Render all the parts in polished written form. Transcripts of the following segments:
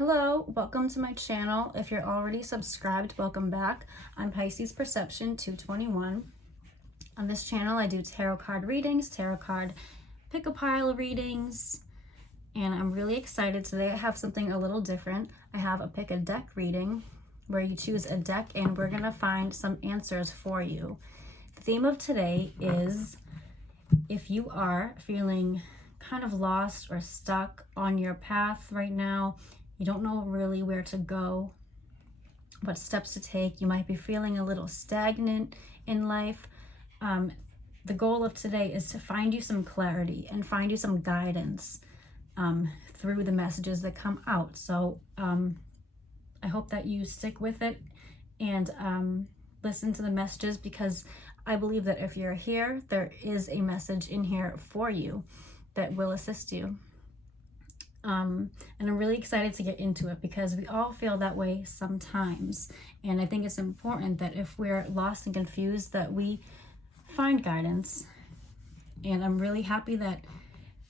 Hello, welcome to my channel. If you're already subscribed, welcome back. I'm Pisces Perception 221. On this channel, I do tarot card readings, tarot card pick-a-pile readings, and I'm really excited. Today I have something a little different. I have a pick-a-deck reading where you choose a deck and we're gonna find some answers for you. The theme of today is if you are feeling kind of lost or stuck on your path right now, you don't know really where to go, what steps to take, you might be feeling a little stagnant in life. The goal of today is to find you some clarity and find you some guidance through the messages that come out. So I hope that you stick with it and listen to the messages, because I believe that if you're here, there is a message in here for you that will assist you. And I'm really excited to get into it because we all feel that way sometimes. And I think it's important that if we're lost and confused, that we find guidance. And I'm really happy that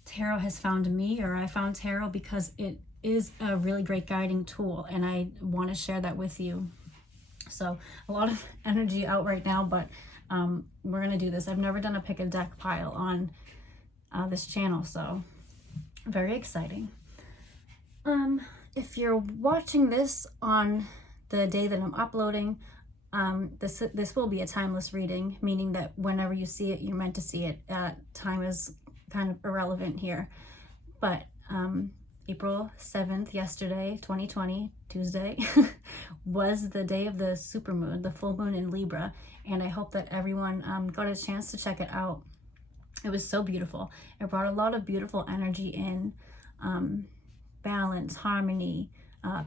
tarot has found me, or I found tarot, because it is a really great guiding tool. And I want to share that with you. So a lot of energy out right now, but we're going to do this. I've never done a pick a deck pile on this channel, so very exciting. If you're watching this on the day that I'm uploading, this will be a timeless reading, meaning that whenever you see it, you're meant to see it. Time is kind of irrelevant here. But April 7th, yesterday, 2020, Tuesday, was the day of the supermoon, the full moon in Libra, and I hope that everyone got a chance to check it out. It was so beautiful. It brought a lot of beautiful energy in. Balance, harmony,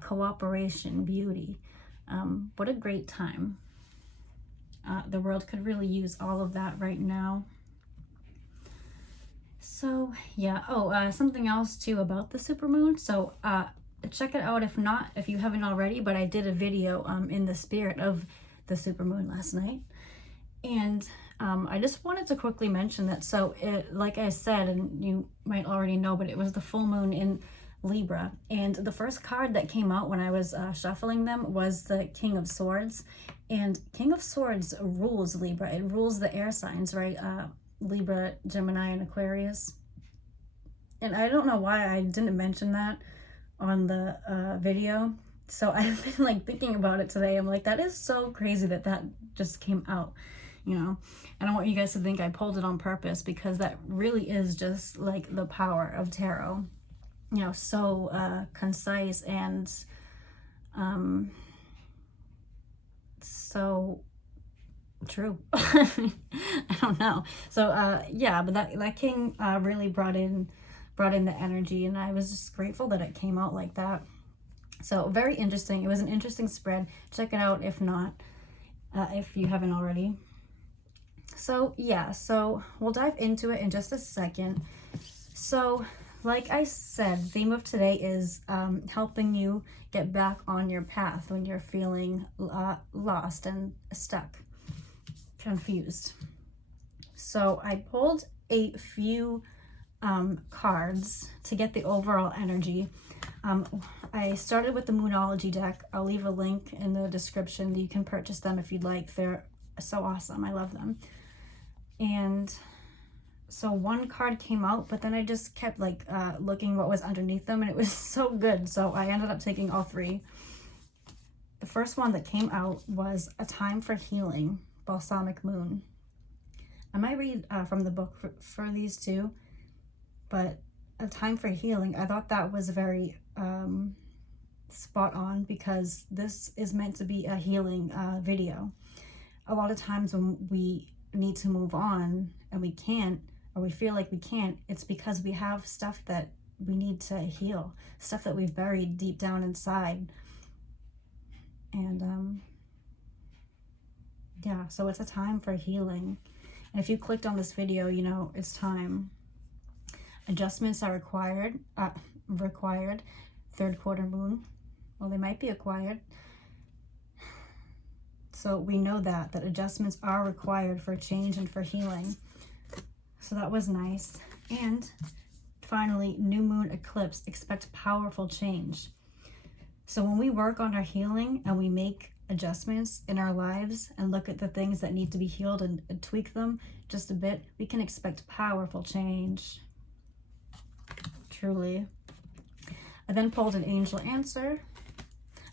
cooperation, beauty. What a great time. The world could really use all of that right now. So yeah, something else too about the supermoon. So check it out if you haven't already, but I did a video in the spirit of the supermoon last night. And I just wanted to quickly mention that. So like I said, and you might already know, but it was the full moon in Libra, and the first card that came out when I was shuffling them was the King of Swords. And King of Swords rules Libra. It rules the air signs, right? Libra, Gemini, and Aquarius. And I don't know why I didn't mention that on the video. So I've been like thinking about it today. I'm like, that is so crazy that that just came out, you know. And I want you guys to think I pulled it on purpose, because that really is just like the power of tarot. You know, so concise and so true. I don't know. So yeah, but that king really brought in the energy, and I was just grateful that it came out like that. So very interesting. It was an interesting spread. Check it out if not, if you haven't already. So yeah, so we'll dive into it in just a second. So like I said, the theme of today is helping you get back on your path when you're feeling lost and stuck, confused. So I pulled a few cards to get the overall energy. I started with the Moonology deck. I'll leave a link in the description. You can purchase them if you'd like. They're so awesome. I love them. And so one card came out, but then I just kept like looking what was underneath them, and it was so good. So I ended up taking all three. The first one that came out was A Time for Healing, Balsamic Moon. I might read from the book for these two, but A Time for Healing, I thought that was very spot on, because this is meant to be a healing video. A lot of times when we need to move on and we can't, or we feel like we can't, it's because we have stuff that we need to heal, stuff that we've buried deep down inside. And yeah, so it's a time for healing. And if you clicked on this video, you know it's time. Adjustments are required. Third quarter moon. Well, they might be acquired. So we know that adjustments are required for change and for healing. So that was nice. And finally, new moon eclipse, expect powerful change. So when we work on our healing and we make adjustments in our lives and look at the things that need to be healed and tweak them just a bit, we can expect powerful change. Truly. I then pulled an angel answer.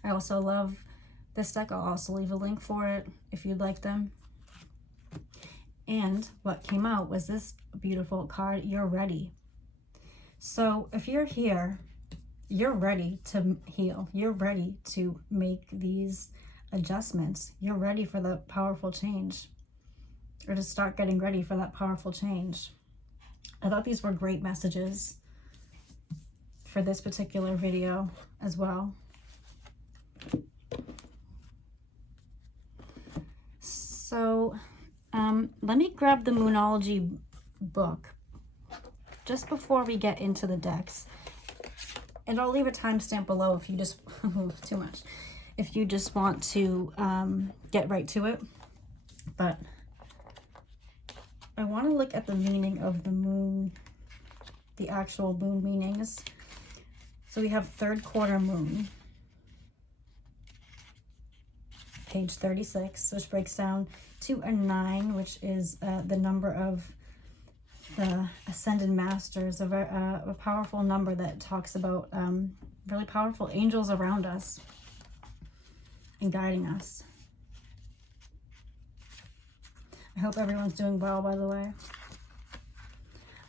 I also love this deck. I'll also leave a link for it if you'd like them. And what came out was this beautiful card, You're Ready. So if you're here, you're ready to heal. You're ready to make these adjustments. You're ready for the powerful change, or to start getting ready for that powerful change. I thought these were great messages for this particular video as well. So let me grab the Moonology book just before we get into the decks. And I'll leave a timestamp below if you just, too much, if you just want to get right to it. But I want to look at the meaning of the moon, the actual moon meanings. So we have third quarter moon, page 36, which breaks down to a 9, which is the number of the ascended masters, of a powerful number that talks about really powerful angels around us and guiding us. I hope everyone's doing well, by the way.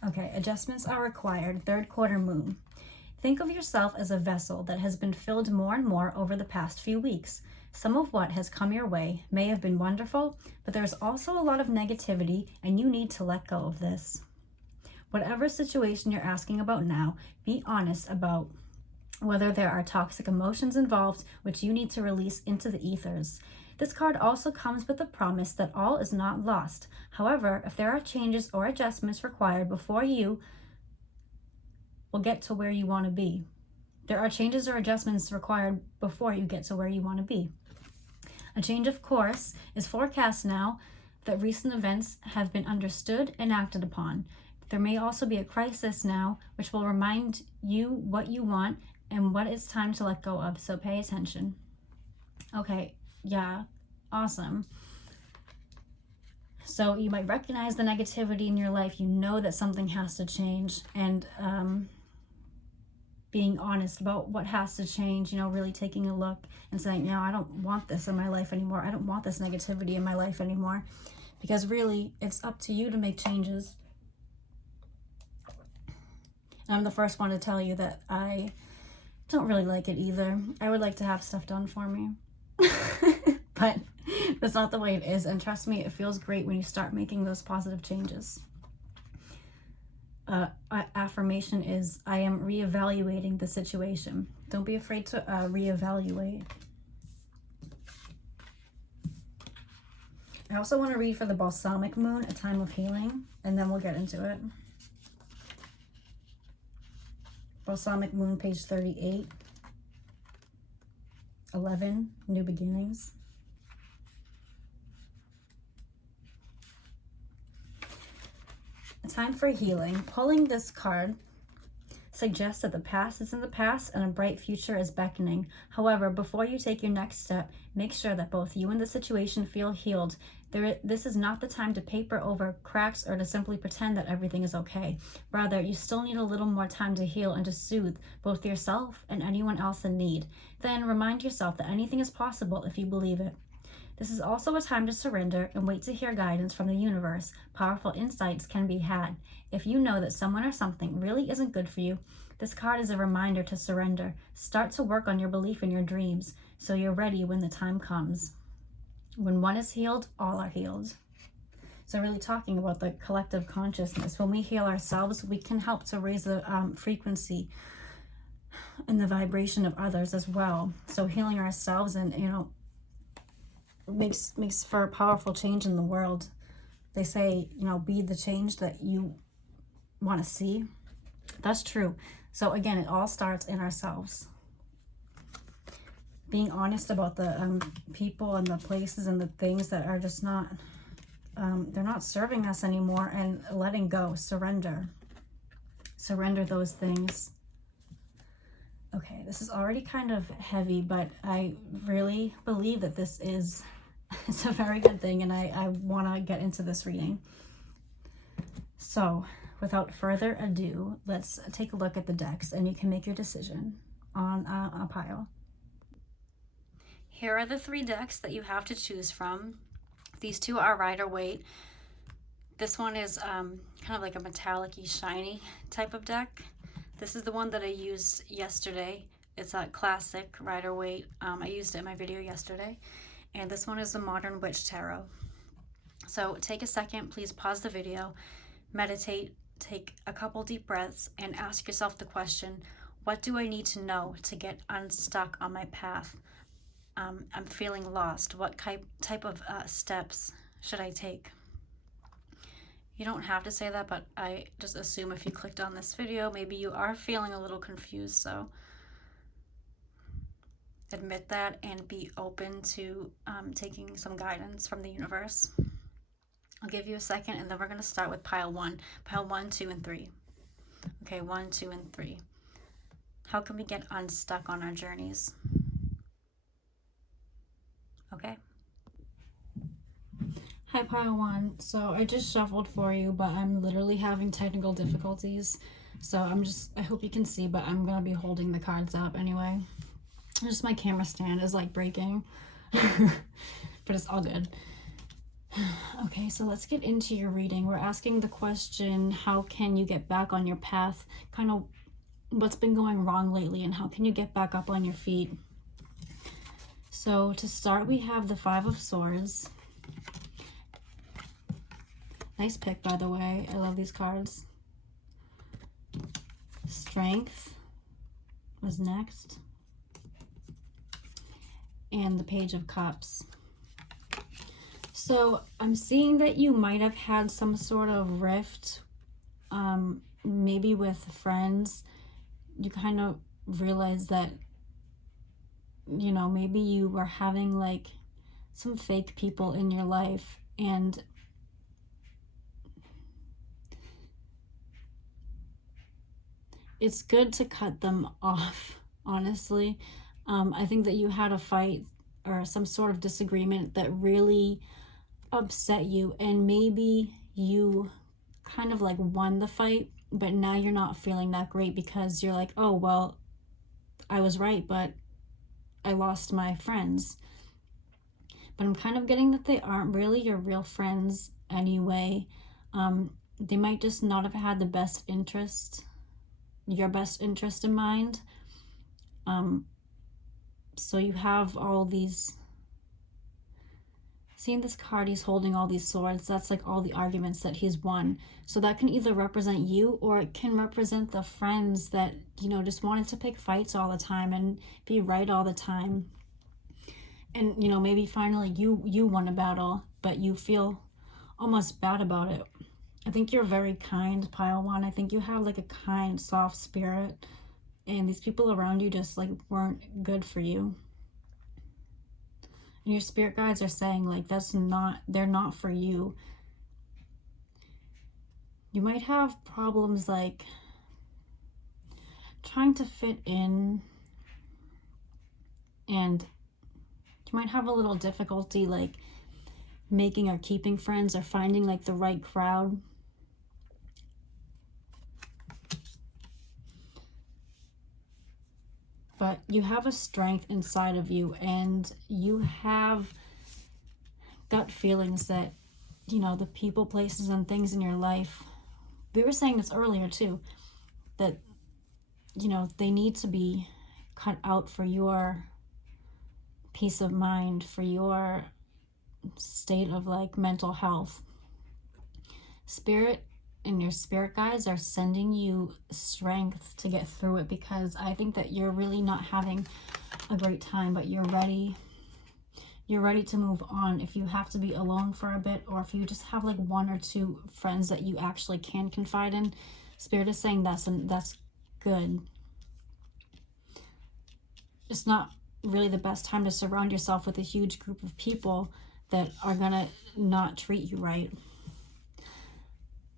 Okay, adjustments are required. Third quarter moon. Think of yourself as a vessel that has been filled more and more over the past few weeks. Some of what has come your way may have been wonderful, but there's also a lot of negativity, and you need to let go of this. Whatever situation you're asking about now, be honest about whether there are toxic emotions involved, which you need to release into the ethers. This card also comes with the promise that all is not lost. However, if there are changes or adjustments required before you will get to where you want to be. There are changes or adjustments required before you get to where you want to be. A change of course is forecast now that recent events have been understood and acted upon. There may also be a crisis now, which will remind you what you want and what it's time to let go of, so pay attention. Okay, yeah, awesome. So you might recognize the negativity in your life. You know that something has to change, and being honest about what has to change, really taking a look and saying, no, I don't want this in my life anymore. I don't want this negativity in my life anymore. Because really, it's up to you to make changes. And I'm the first one to tell you that I don't really like it either. I would like to have stuff done for me. But that's not the way it is. And trust me, it feels great when you start making those positive changes. Affirmation is, I am reevaluating the situation. Don't be afraid to reevaluate. I also want to read for the balsamic moon, a time of healing, and then we'll get into it. Balsamic moon, page 38. 11, new beginnings. A time for healing. Pulling this card suggests that the past is in the past and a bright future is beckoning. However, before you take your next step, make sure that both you and the situation feel healed. This is not the time to paper over cracks or to simply pretend that everything is okay. Rather, you still need a little more time to heal and to soothe both yourself and anyone else in need. Then remind yourself that anything is possible if you believe it. This is also a time to surrender and wait to hear guidance from the universe. Powerful insights can be had. If you know that someone or something really isn't good for you, this card is a reminder to surrender. Start to work on your belief in your dreams so you're ready when the time comes. When one is healed, all are healed. So really talking about the collective consciousness. When we heal ourselves, we can help to raise the frequency and the vibration of others as well. So healing ourselves and, makes for a powerful change in the world. They say, be the change that you want to see. That's true. So again, it all starts in ourselves. Being honest about the people and the places and the things that are just not, they're not serving us anymore, and letting go, surrender. Surrender those things. Okay, this is already kind of heavy, but I really believe that this is it's a very good thing, and I want to get into this reading. So, without further ado, let's take a look at the decks, and you can make your decision on a pile. Here are the 3 decks that you have to choose from. These 2 are Rider-Waite. This one is kind of like a metallic-y, shiny type of deck. This is the one that I used yesterday. It's a classic Rider-Waite. I used it in my video yesterday. And this one is the Modern Witch Tarot. So take a second, please pause the video, meditate, take a couple deep breaths, and ask yourself the question, what do I need to know to get unstuck on my path? I'm feeling lost. What type of steps should I take? You don't have to say that, but I just assume if you clicked on this video, maybe you are feeling a little confused, so admit that and be open to taking some guidance from the universe. I'll give you a second, and then we're going to start with pile 1. Pile 1, 2, and 3. Okay, 1, 2, and 3. How can we get unstuck on our journeys? Okay. Hi, pile 1. So I just shuffled for you, but I'm literally having technical difficulties. So I hope you can see, but I'm going to be holding the cards up anyway. Just my camera stand is like breaking, but it's all good. Okay, so let's get into your reading. We're asking the question, how can you get back on your path? Kind of what's been going wrong lately, and how can you get back up on your feet? So to start, we have the 5 of Swords. Nice pick, by the way. I love these cards. Strength was next. And the Page of Cups. So I'm seeing that you might have had some sort of rift, maybe with friends. You kind of realize that, you know, maybe you were having like some fake people in your life, and it's good to cut them off, honestly. I think that you had a fight or some sort of disagreement that really upset you, and maybe you kind of like won the fight, but now you're not feeling that great because you're like, oh, well, I was right, but I lost my friends. But I'm kind of getting that they aren't really your real friends anyway. They might just not have had the best interest, your best interest in mind. So you have all these, seeing this card, he's holding all these swords. That's like all the arguments that he's won. So that can either represent you, or it can represent the friends that, you know, just wanted to pick fights all the time and be right all the time. And, you know, maybe finally you won a battle, but you feel almost bad about it. I think you're very kind, pile 1. I think you have like a kind, soft spirit, and these people around you just like weren't good for you. And your spirit guides are saying like they're not for you. You might have problems like trying to fit in, and you might have a little difficulty like making or keeping friends or finding like the right crowd. But you have a strength inside of you, and you have gut feelings that, you know, the people, places, and things in your life, we were saying this earlier too, that, you know, they need to be cut out for your peace of mind, for your state of like mental health. Spirit and your spirit guides are sending you strength to get through it, because I think that you're really not having a great time, but you're ready to move on. If you have to be alone for a bit, or if you just have like 1 or 2 friends that you actually can confide in, Spirit is saying that's good. It's not really the best time to surround yourself with a huge group of people that are gonna not treat you right.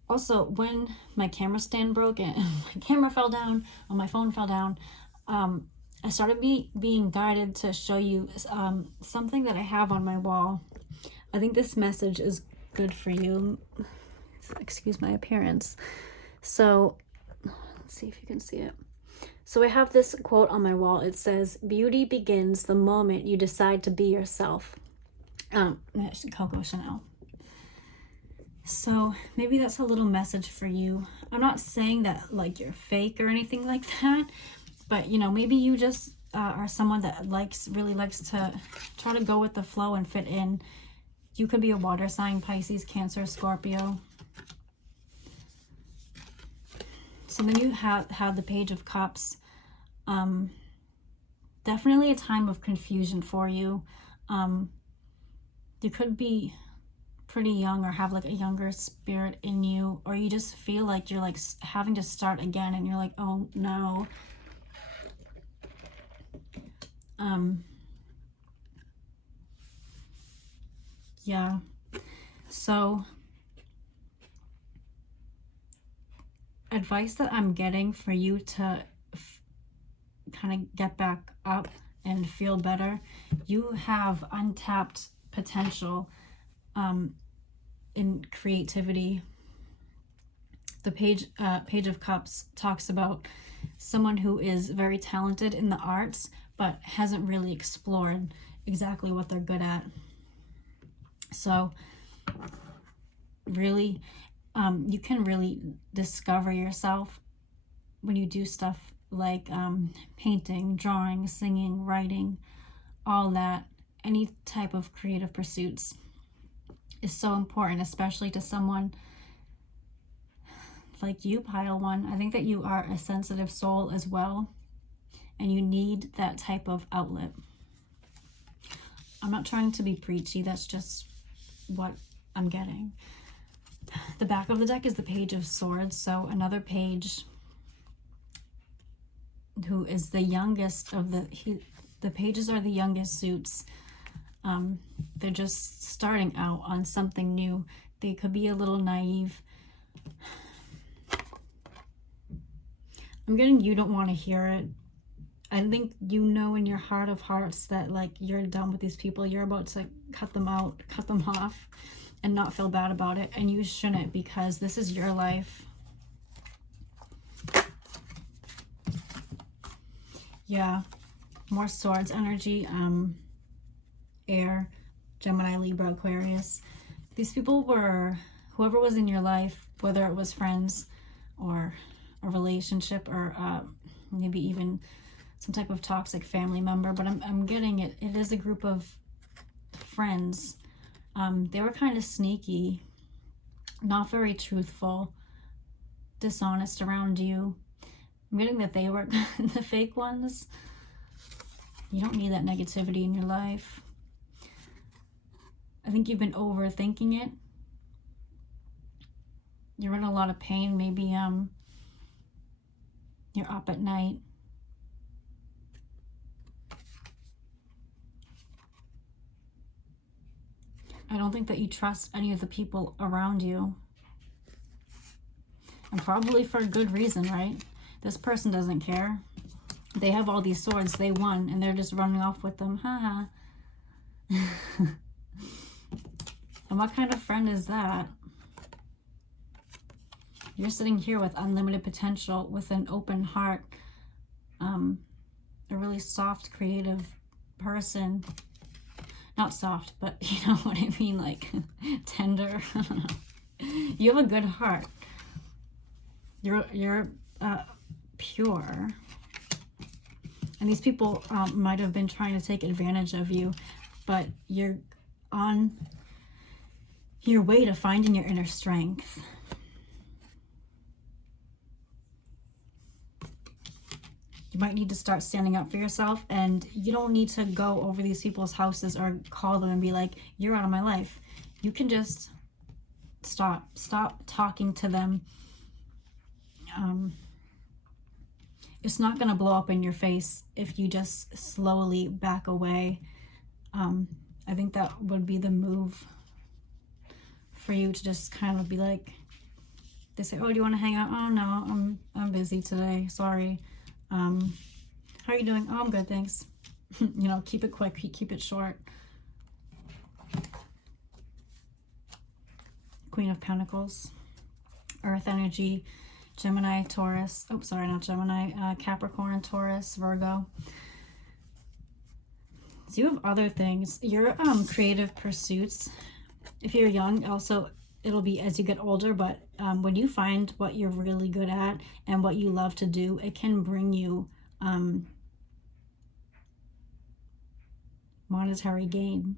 Also, when my camera stand broke and my camera fell down, or my phone fell down, I started being guided to show you something that I have on my wall. I think this message is good for you. Excuse my appearance. So let's see if you can see it. So I have this quote on my wall. It says, "Beauty begins the moment you decide to be yourself." Coco Chanel. So maybe that's a little message for you. I'm not saying that like you're fake or anything like that, but you know, maybe you just are someone that really likes to try to go with the flow and fit in. You could be a water sign, Pisces, Cancer, Scorpio. So then you have the Page of Cups. Definitely a time of confusion for you. You could be pretty young or have like a younger spirit in you, or you just feel like you're like having to start again and you're like, oh no. Yeah. So advice that I'm getting for you to kind of get back up and feel better. You have untapped potential in creativity. The Page of Cups talks about someone who is very talented in the arts but hasn't really explored exactly what they're good at. So really, you can really discover yourself when you do stuff like painting, drawing, singing, writing, all that. Any type of creative pursuits is so important, especially to someone like you, Pile One. I think that you are a sensitive soul as well, and you need that type of outlet. I'm not trying to be preachy, that's just what I'm getting. The back of the deck is the Page of Swords, so another page who is the youngest of the pages are the youngest suits. They're just starting out on something new. They could be a little naive. I'm getting you don't want to hear it. I think you know in your heart of hearts that like you're done with these people. You're about to cut them out, cut them off, and not feel bad about it. And you shouldn't, because this is your life. Yeah, more Swords energy, air, Gemini, Libra, Aquarius. These people were, whoever was in your life, whether it was friends or a relationship or maybe even some type of toxic family member, but I'm getting it. It is a group of friends. They were kind of sneaky, not very truthful, dishonest around you. I'm getting that they were the fake ones. You don't need that negativity in your life. I think you've been overthinking it. You're in a lot of pain. Maybe you're up at night. I don't think that you trust any of the people around you. And probably for a good reason, right? This person doesn't care. They have all these swords. They won, and they're just running off with them. Haha. And what kind of friend is that? You're sitting here with unlimited potential, with an open heart, a really soft, creative person. Not soft, but you know what I mean, like tender. I don't know. You have a good heart. You're pure. And these people might have been trying to take advantage of you, but you're on your way to finding your inner strength. You might need to start standing up for yourself, and you don't need to go over these people's houses or call them and be like, you're out of my life. You can just stop talking to them. It's not going to blow up in your face if you just slowly back away. I think that would be the move for you, to just kind of be like, they say, oh, do you want to hang out? Oh no, I'm busy today, sorry. How are you doing? Oh, I'm good, thanks. You know, keep it quick, keep it short. Queen of Pentacles, Earth energy, Gemini, Taurus. Oh, sorry, not Gemini. Capricorn, Taurus, Virgo. So you have other things. Your creative pursuits. If you're young, also it'll be as you get older. But when you find what you're really good at and what you love to do, it can bring you monetary gain.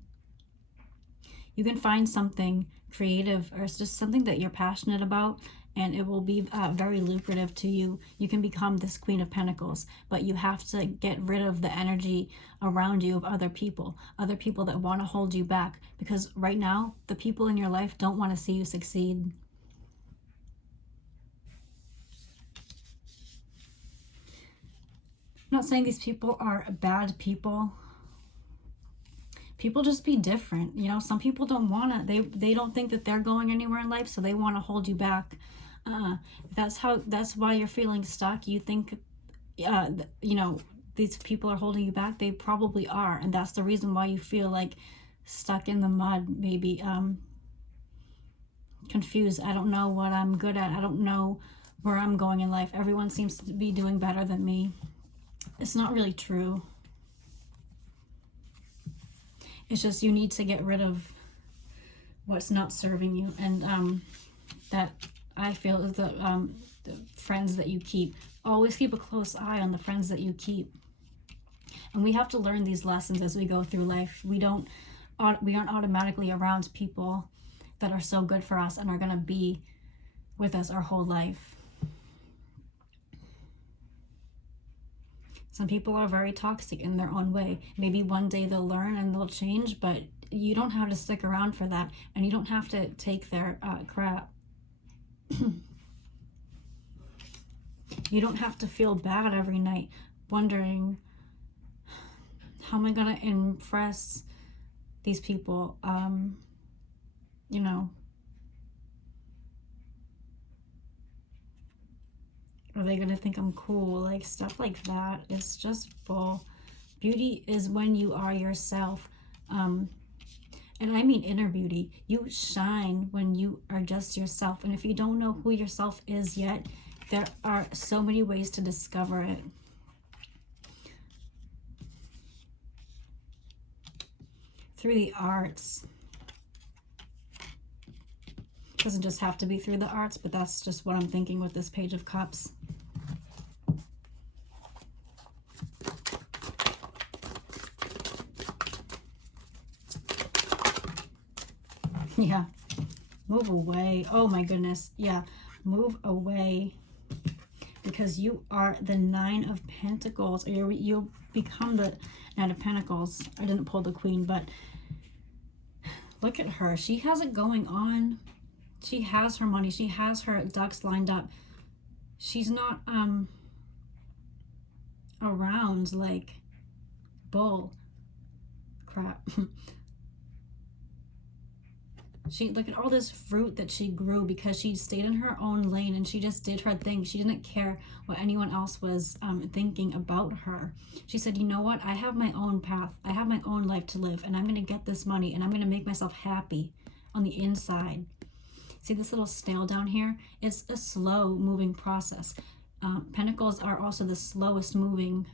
You can find something creative or it's just something that you're passionate about, and it will be very lucrative to you. You can become this Queen of Pentacles, but you have to get rid of the energy around you of other people that want to hold you back, because right now the people in your life don't want to see you succeed. I'm not saying these people are bad people. People just be different. You know, some people don't want to, they don't think that they're going anywhere in life, so they want to hold you back. That's why you're feeling stuck. You think, you know, these people are holding you back. They probably are. And that's the reason why you feel like stuck in the mud, maybe confused. I don't know what I'm good at. I don't know where I'm going in life. Everyone seems to be doing better than me. It's not really true. It's just you need to get rid of what's not serving you. And that I feel is the friends that you keep. Always keep a close eye on the friends that you keep. And we have to learn these lessons as we go through life. We aren't automatically around people that are so good for us and are going to be with us our whole life. Some people are very toxic in their own way. Maybe one day they'll learn and they'll change, but you don't have to stick around for that, and you don't have to take their crap. You don't have to feel bad every night wondering, how am I going to impress these people? You know, are they going to think I'm cool? Like, stuff like that. It's just bull. Beauty is when you are yourself. And I mean inner beauty. You shine when you are just yourself. And if you don't know who yourself is yet, there are so many ways to discover it. Through the arts. It doesn't just have to be through the arts, but that's just what I'm thinking with this Page of Cups. Yeah, move away. Oh my goodness. Yeah, move away, because you are the Nine of Pentacles, or you'll become the Knight of Pentacles. I didn't pull the Queen, but look at her. She has it going on. She has her money. She has her ducks lined up. She's not around like bull crap. She, look at all this fruit that she grew because she stayed in her own lane and she just did her thing. She didn't care what anyone else was thinking about her. She said, you know what? I have my own path. I have my own life to live, and I'm going to get this money, and I'm going to make myself happy on the inside. See this little snail down here? It's a slow moving process. Pentacles are also the slowest moving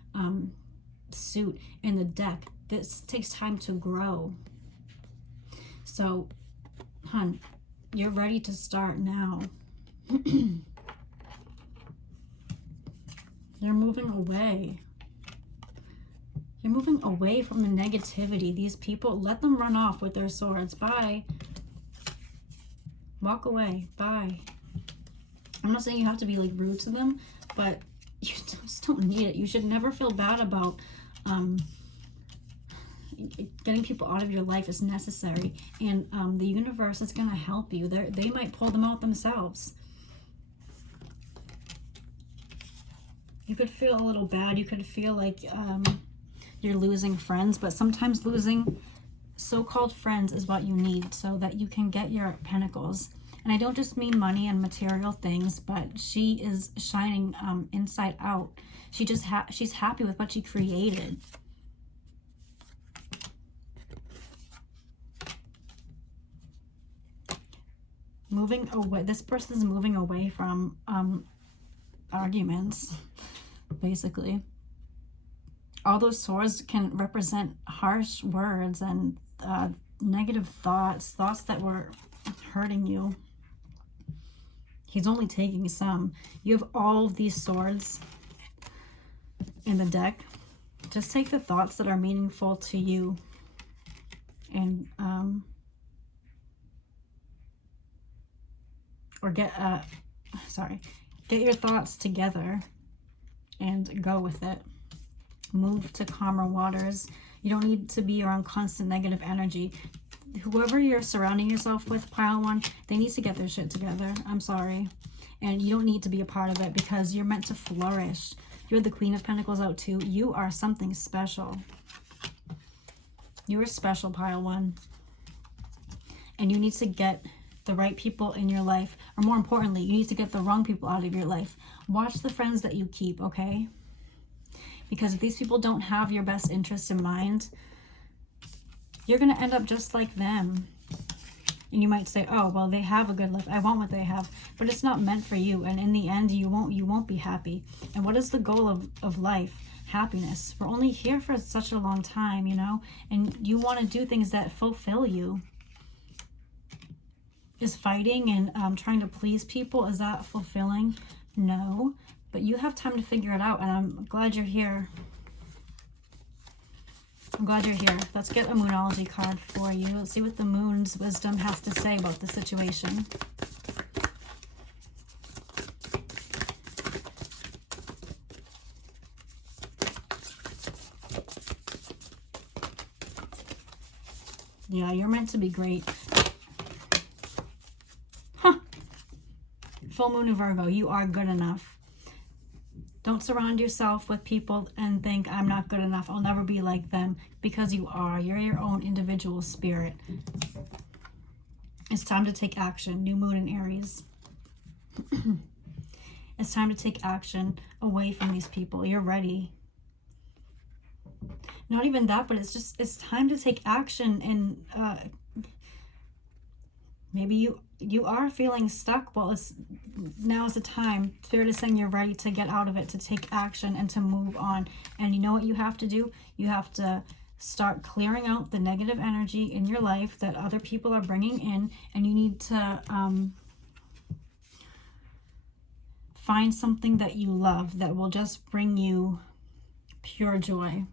suit in the deck. This takes time to grow. So, hun, you're ready to start now. You're moving away. You're moving away from the negativity. These people, let them run off with their swords. Bye. Walk away. Bye. I'm not saying you have to be like rude to them, but you just don't need it. You should never feel bad about getting people out of your life is necessary, and the universe is going to help you. They might pull them out themselves. You could feel a little bad. You could feel like you're losing friends, but sometimes losing so-called friends is what you need so that you can get your pentacles. And I don't just mean money and material things, but she is shining inside out. She's happy with what she created. Moving away. This person's moving away from arguments, basically. All those swords can represent harsh words and negative thoughts that were hurting you. He's only taking some. You have all of these swords in the deck. Just take the thoughts that are meaningful to you and get your thoughts together and go with it. Move to calmer waters. You don't need to be around constant negative energy. Whoever you're surrounding yourself with, pile one, they need to get their shit together. I'm sorry. And you don't need to be a part of it because you're meant to flourish. You're the Queen of Pentacles out too. You are something special. You are special, pile one. And you need to get the right people in your life. Or more importantly, you need to get the wrong people out of your life. Watch the friends that you keep, okay? Because if these people don't have your best interest in mind, you're going to end up just like them. And you might say, oh, well, they have a good life. I want what they have. But it's not meant for you. And in the end, you won't be happy. And what is the goal of life? Happiness. We're only here for such a long time, you know? And you want to do things that fulfill you. Is fighting and trying to please people, is that fulfilling? No. But you have time to figure it out. And I'm glad you're here. I'm glad you're here. Let's get a Moonology card for you. Let's see what the moon's wisdom has to say about the situation. Yeah, you're meant to be great. Huh. Full moon of Virgo, you are good enough. Don't surround yourself with people and think, I'm not good enough. I'll never be like them. Because you are. You're your own individual spirit. It's time to take action. New moon in Aries. It's time to take action away from these people. You're ready. Not even that, but it's time to take action. And maybe you are feeling stuck. Well, now is the time. Spirit is saying you're ready to get out of it, to take action and to move on. And you know what you have to do? You have to start clearing out the negative energy in your life that other people are bringing in. And you need to find something that you love that will just bring you pure joy.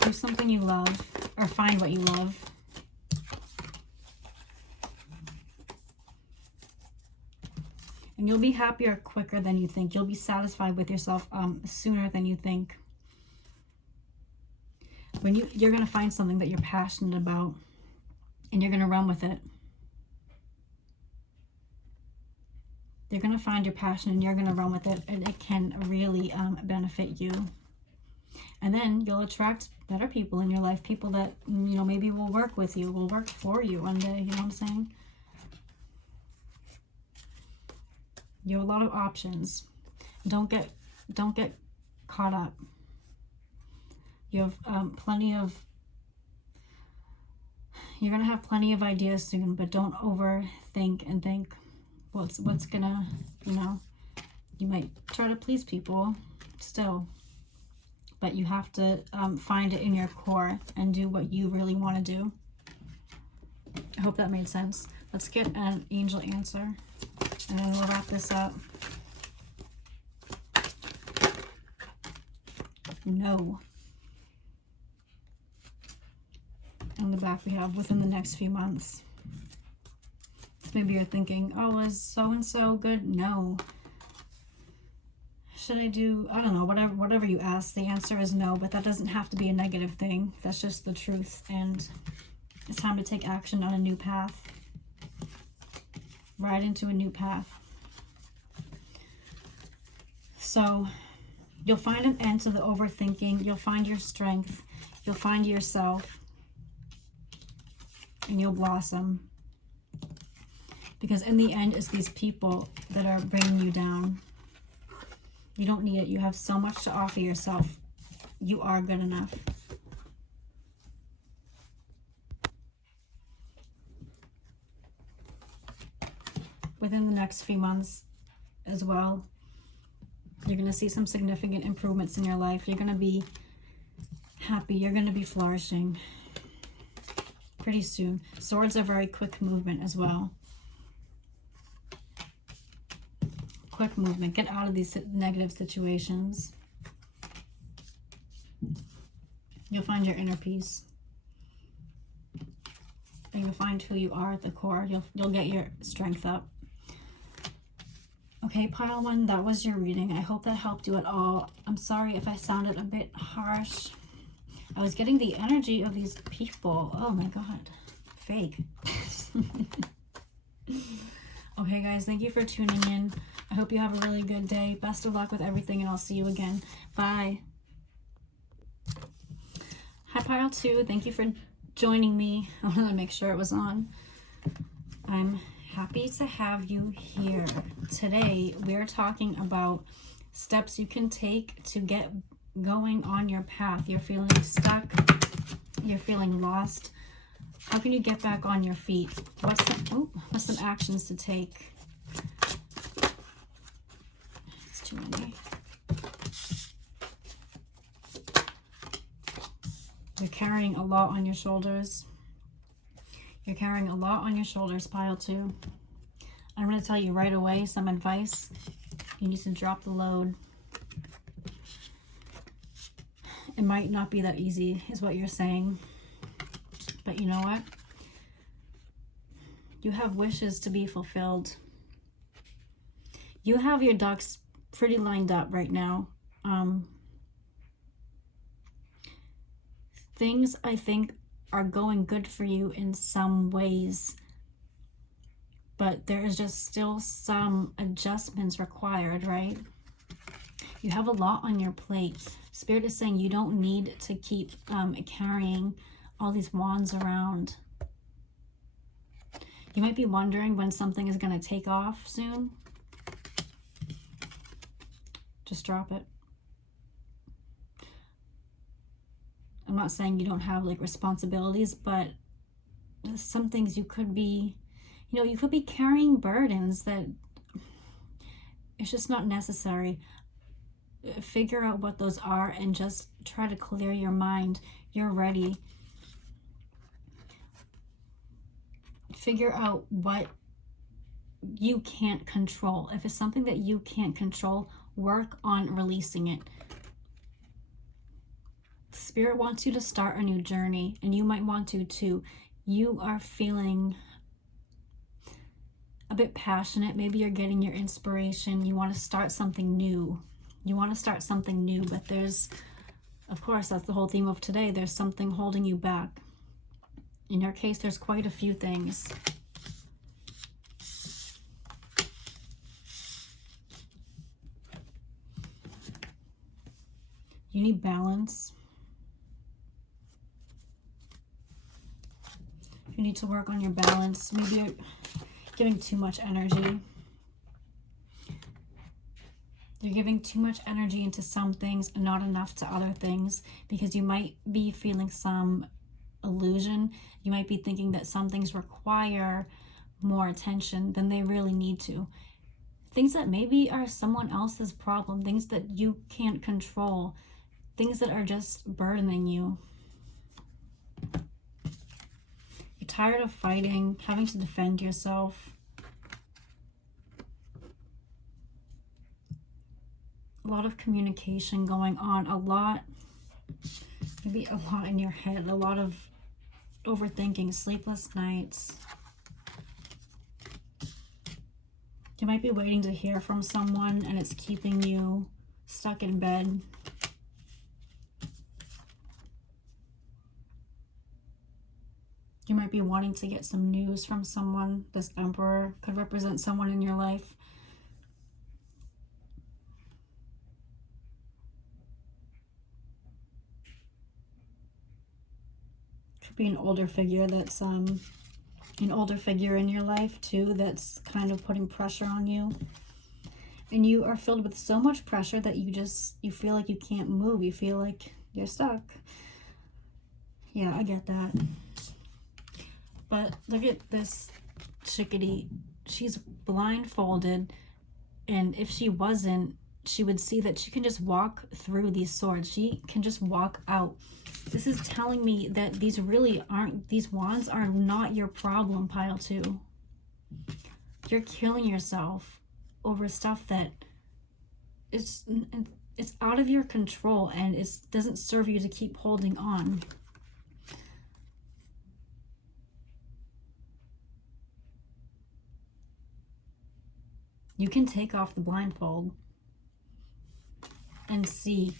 Do something you love, or find what you love. And you'll be happier quicker than you think. You'll be satisfied with yourself sooner than you think. When you're going to find something that you're passionate about, and you're going to run with it. You're going to find your passion, and you're going to run with it, and it can really benefit you. And then you'll attract better people in your life, people that, you know, maybe will work with you, will work for you one day, you know what I'm saying? You have a lot of options. Don't get caught up. You have you're going to have plenty of ideas soon, but don't overthink and think what's gonna, you know, you might try to please people still. But you have to find it in your core and do what you really want to do. I hope that made sense. Let's get an angel answer, and then we'll wrap this up. No. On the back we have within the next few months. So maybe you're thinking, oh, is so-and-so good? No. Should I do, I don't know, whatever you ask, the answer is no, but that doesn't have to be a negative thing. That's just the truth, and it's time to take action on a new path. Right into a new path. So you'll find an end to the overthinking. You'll find your strength, You'll find yourself and you'll blossom. Because in the end, it's these people that are bringing you down. You don't need it. You have so much to offer yourself. You are good enough. Within the next few months as well, you're going to see some significant improvements in your life. You're going to be happy. You're going to be flourishing pretty soon. Swords are very quick movement as well. Quick movement. Get out of these negative situations. You'll find your inner peace. And you'll find who you are at the core. You'll get your strength up. Okay, pile one, that was your reading. I hope that helped you at all. I'm sorry if I sounded a bit harsh. I was getting the energy of these people. Oh my God, fake. Okay, guys, thank you for tuning in. I hope you have a really good day. Best of luck with everything, and I'll see you again. Bye. Hi, pile two. Thank you for joining me. I wanted to make sure it was on. I'm happy to have you here. Today, we're talking about steps you can take to get going on your path. You're feeling stuck. You're feeling lost. How can you get back on your feet? What's some actions to take? It's too many. You're carrying a lot on your shoulders. You're carrying a lot on your shoulders, pile two. I'm going to tell you right away some advice. You need to drop the load. It might not be that easy, is what you're saying. But you know what? You have wishes to be fulfilled. You have your ducks pretty lined up right now. Things, I think, are going good for you in some ways, but there is just still some adjustments required, right? You have a lot on your plate. Spirit is saying you don't need to keep carrying all these wands around. You might be wondering when something is going to take off soon. Just drop it. I'm not saying you don't have like responsibilities, but some things you could be, you could be carrying burdens that it's just not necessary. Figure out what those are and just try to clear your mind. You're ready. Figure out what you can't control. If it's something that you can't control, work on releasing it. Spirit wants you to start a new journey, and you might want to too. You are feeling a bit passionate. Maybe you're getting your inspiration. You want to start something new. But there's, of course, that's the whole theme of today. There's something holding you back. In your case, there's quite a few things. You need balance. You need to work on your balance. Maybe you're giving too much energy. You're giving too much energy into some things and not enough to other things, because you might be feeling some illusion. You might be thinking that some things require more attention than they really need to. Things that maybe are someone else's problem, things that you can't control, things that are just burdening you. You're tired of fighting, having to defend yourself. A lot of communication going on, maybe a lot in your head, a lot of overthinking, sleepless nights. You might be waiting to hear from someone and it's keeping you stuck in bed. You might be wanting to get some news from someone. This Emperor could represent someone in your life. could be an older figure that's an older figure in your life too that's kind of putting pressure on you. And you are filled with so much pressure that you feel like you can't move. You feel like you're stuck. Yeah, I get that. But look at this chickadee. She's blindfolded, and if she wasn't, she would see that she can just walk through these swords. She can just walk out. This is telling me that these wands are not your problem, pile 2. You're killing yourself over stuff that it's out of your control, and it doesn't serve you to keep holding on. You can take off the blindfold and see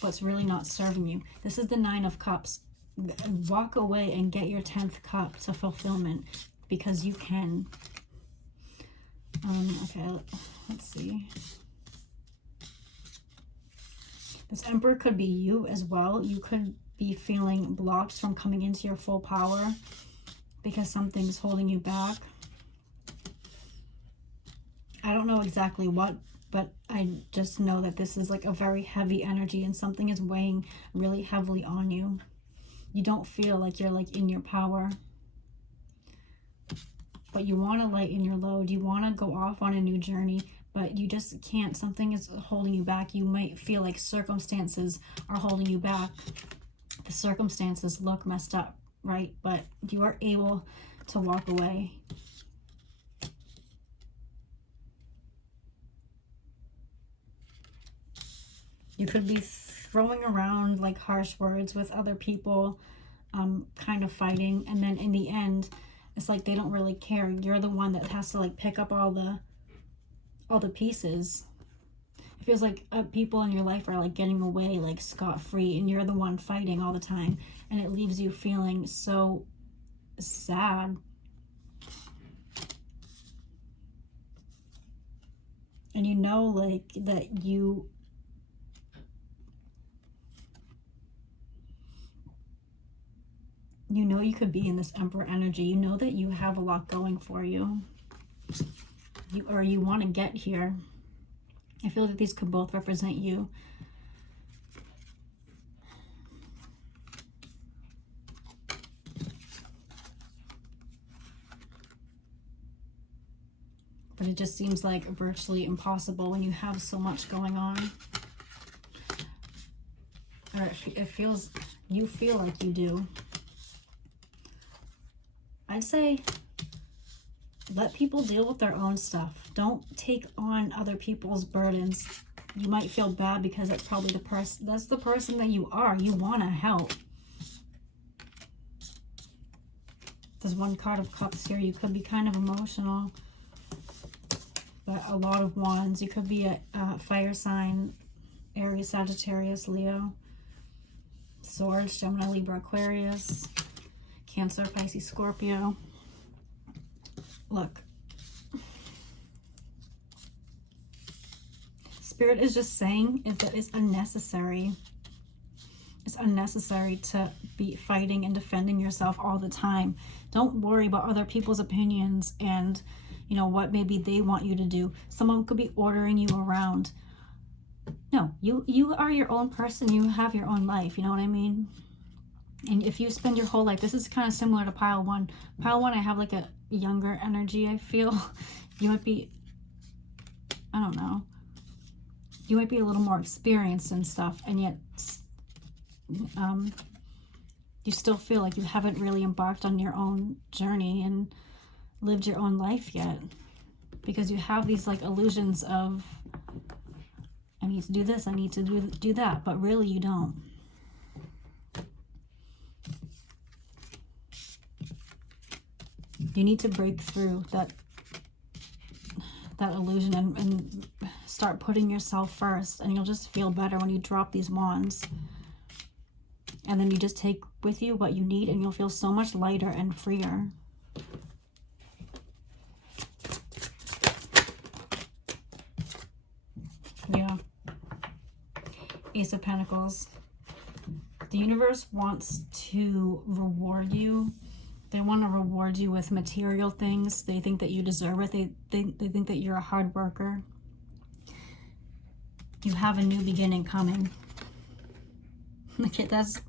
what's really not serving you. This is the 9 of Cups. Walk away and get your 10th cup to fulfillment, because you can. Okay, let's see. This Emperor could be you as well. You could be feeling blocked from coming into your full power because something's holding you back. I don't know exactly what, but I just know that this is like a very heavy energy, and something is weighing really heavily on you. You don't feel like you're like in your power, but you want to lighten your load. You want to go off on a new journey, but you just can't. Something is holding you back. You might feel like circumstances are holding you back. The circumstances look messed up, right? But you are able to walk away. You could be throwing around like harsh words with other people, kind of fighting, and then in the end, it's like they don't really care. You're the one that has to like pick up all the pieces. It feels like people in your life are like getting away like scot-free, and you're the one fighting all the time, and it leaves you feeling so sad. And you know, like that you know you could be in this Emperor energy. You know that you have a lot going for you. You want to get here. I feel that these could both represent you. But it just seems like virtually impossible when you have so much going on. Or it feels, you feel like you do. I'd say let people deal with their own stuff. Don't take on other people's burdens. You might feel bad because that's probably that's the person that you are. You want to help. There's 1 card of Cups here. You could be kind of emotional, but a lot of Wands. You could be a fire sign, Aries, Sagittarius, Leo, Swords, Gemini, Libra, Aquarius, Cancer, Pisces, Scorpio. Look, Spirit is just saying that it's unnecessary. It's unnecessary to be fighting and defending yourself all the time. Don't worry about other people's opinions and, you know, what maybe they want you to do. Someone could be ordering you around. No, you are your own person. You have your own life. You know what I mean? And if you spend your whole life, this is kind of similar to pile 1. Pile 1, I have like a younger energy, I feel. You might be, I don't know, you might be a little more experienced and stuff, and yet you still feel like you haven't really embarked on your own journey and lived your own life yet, because you have these like illusions of, I need to do this, I need to do that, but really you don't. You need to break through that illusion and start putting yourself first, and you'll just feel better when you drop these wands. And then you just take with you what you need, and you'll feel so much lighter and freer. Yeah. Ace of Pentacles. The universe wants to reward you. They want to reward you with material things. They think that you deserve it. They think that you're a hard worker. You have a new beginning coming. Okay, that's...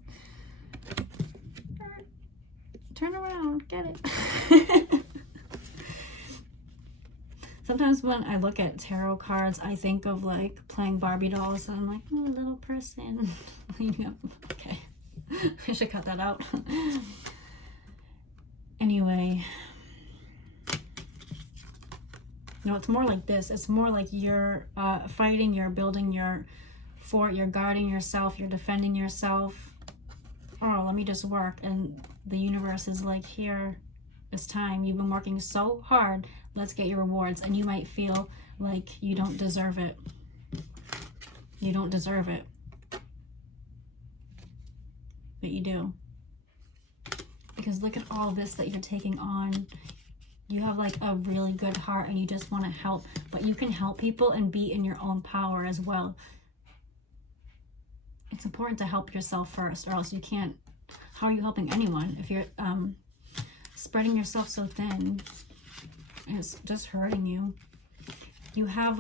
Turn around, get it. Sometimes when I look at tarot cards, I think of like playing Barbie dolls, and I'm like, oh, little person. Okay, I should cut that out. Anyway, no, it's more like this. It's more like you're fighting, you're building your fort, you're guarding yourself, you're defending yourself. Oh, let me just work. And the universe is like, here, it's time. You've been working so hard. Let's get your rewards. And you might feel like you don't deserve it. You don't deserve it. But you do. Because look at all this that you're taking on. You have like a really good heart and you just want to help. But you can help people and be in your own power as well. It's important to help yourself first, or else you can't. How are you helping anyone if you're spreading yourself so thin? It's just hurting you. You have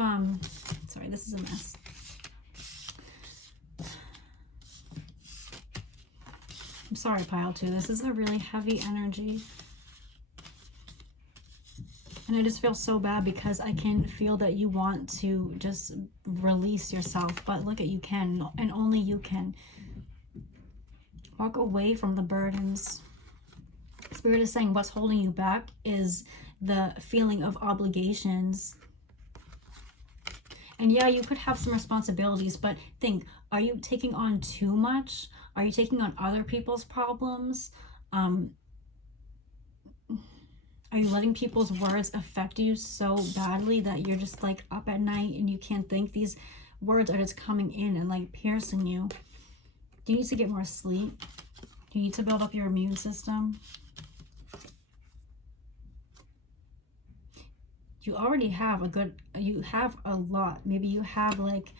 sorry, this is a mess. I'm sorry, pile 2. This is a really heavy energy. And I just feel so bad because I can feel that you want to just release yourself. But look at, you can, and only you can. Walk away from the burdens. Spirit is saying what's holding you back is the feeling of obligations. And yeah, you could have some responsibilities, but think, are you taking on too much? Are you taking on other people's problems? Are you letting people's words affect you so badly that you're just like up at night and you can't think? These words are just coming in and like piercing you. Do you need to get more sleep? Do you need to build up your immune system? You already have you have a lot. Maybe you have like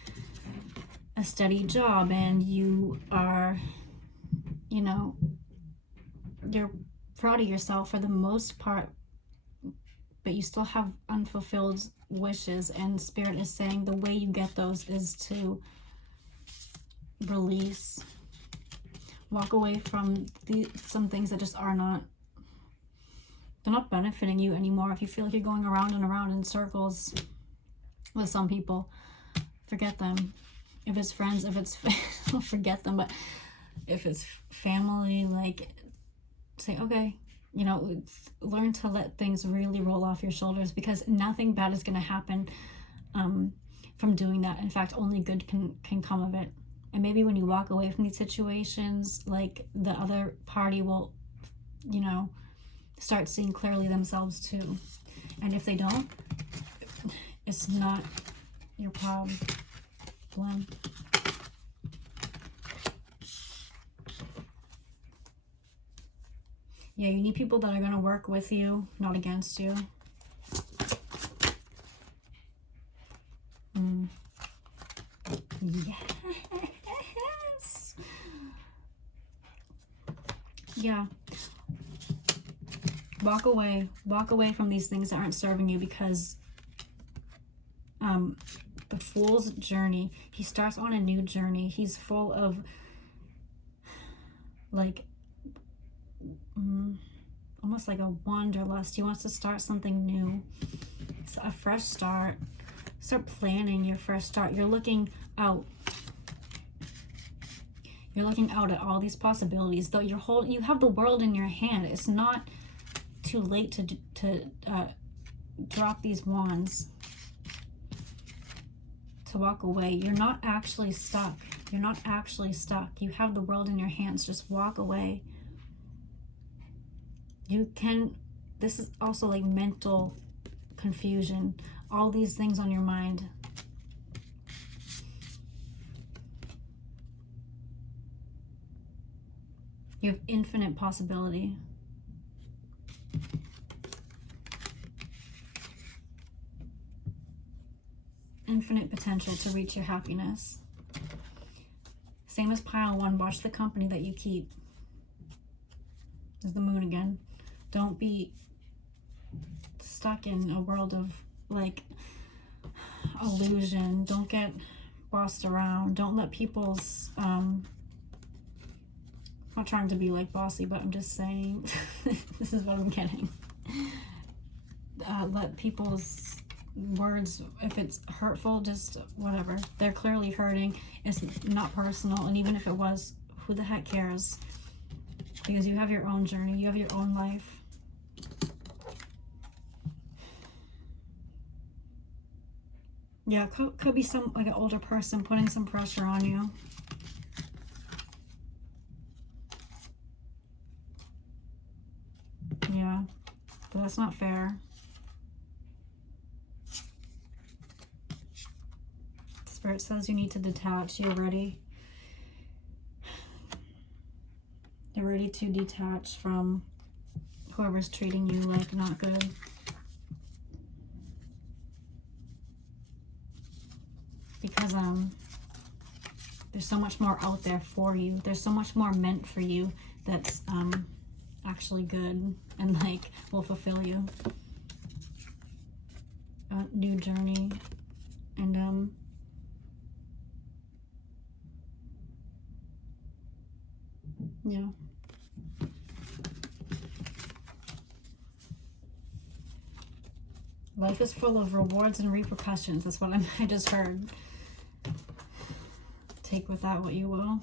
a steady job and you are, you know, you're proud of yourself for the most part, but you still have unfulfilled wishes, and Spirit is saying the way you get those is to release. Walk away from some things that just are not, they're not benefiting you anymore. If you feel like you're going around and around in circles with some people, forget them. If it's friends, if it's forget them. But if it's family, like, say, okay, you know, learn to let things really roll off your shoulders, because nothing bad is going to happen from doing that. In fact, only good can come of it. And maybe when you walk away from these situations, like, the other party will, you know, start seeing clearly themselves too. And if they don't, it's not your problem. Yeah, you need people that are going to work with you, not against you. Yes. Yeah. Walk away. Walk away from these things that aren't serving you, because the Fool's journey, he starts on a new journey. He's full of like almost like a wanderlust. He wants to start something new. It's a fresh start. Start planning your fresh start. You're looking out. You're looking out at all these possibilities. Though you have the world in your hand. It's not too late to drop these wands, to walk away. You're not actually stuck. You're not actually stuck. You have the world in your hands. Just walk away. You can, this is also like mental confusion. All these things on your mind. You have infinite possibility. Infinite potential to reach your happiness. Same as pile 1, watch the company that you keep. There's the moon again. Don't be stuck in a world of like illusion. Don't get bossed around. Don't let people's I'm not trying to be like bossy, but I'm just saying this is what I'm getting. Let people's words, if it's hurtful, just whatever. They're clearly hurting. It's not personal, and even if it was, who the heck cares? Because you have your own journey, you have your own life. Yeah, could be some, like an older person putting some pressure on you. Yeah, but that's not fair. Spirit says you need to detach. You're ready. You're ready to detach from whoever's treating you like not good. Because there's so much more out there for you. There's so much more meant for you that's actually good and like will fulfill you. A new journey. And yeah. Life is full of rewards and repercussions. That's what I just heard. Take with that what you will.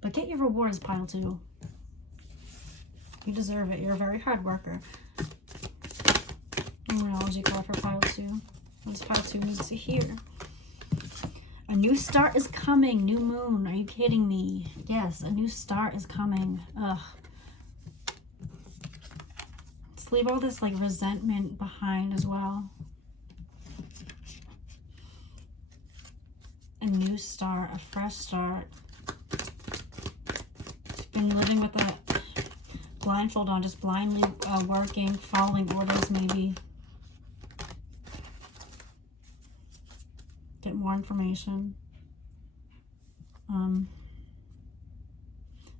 But get your rewards, pile 2. You deserve it. You're a very hard worker. Moonology card for pile 2. What does pile 2 need to hear? A new start is coming. New moon. Are you kidding me? Yes, a new start is coming. Ugh. Let's leave all this like resentment behind as well. A new start, a fresh start. Been living with a blindfold on, just blindly working, following orders maybe. Get more information.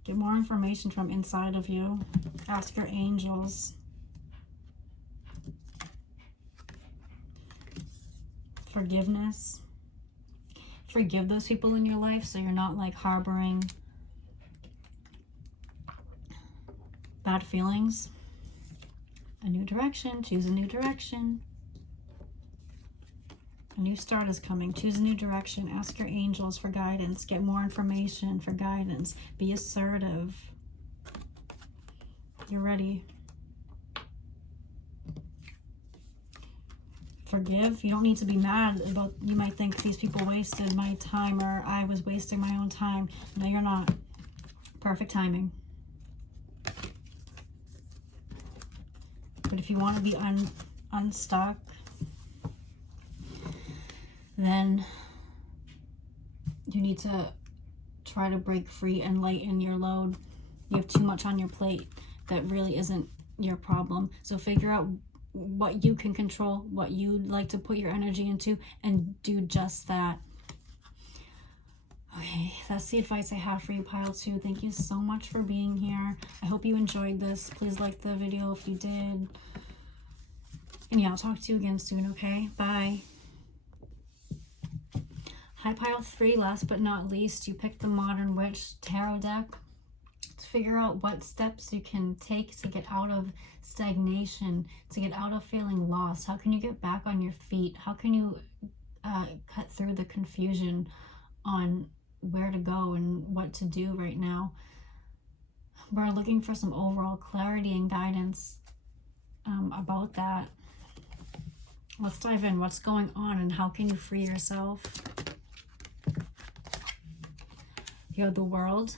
Get more information from inside of you. Ask your angels. Forgiveness. Forgive those people in your life so you're not like harboring bad feelings. A new direction. Choose a new direction. A new start is coming. Choose a new direction. Ask your angels for guidance. Get more information for guidance. Be assertive. You're ready. Forgive. You don't need to be mad about, you might think these people wasted my time or I was wasting my own time. No, you're not. Perfect timing. But if you want to be unstuck, then you need to try to break free and lighten your load. You have too much on your plate that really isn't your problem. So figure out what you can control, what you'd like to put your energy into, and do just that. Okay, that's the advice I have for you, pile 2. Thank you so much for being here. I hope you enjoyed this. Please like the video if you did. And yeah, I'll talk to you again soon, okay? Bye. Hi, pile 3. Last but not least, you picked the Modern Witch Tarot deck to figure out what steps you can take to get out of stagnation, to get out of feeling lost. How can you get back on your feet? How can you cut through the confusion on where to go and what to do right now? We're looking for some overall clarity and guidance about that. Let's dive in. What's going on and how can you free yourself? You have the World.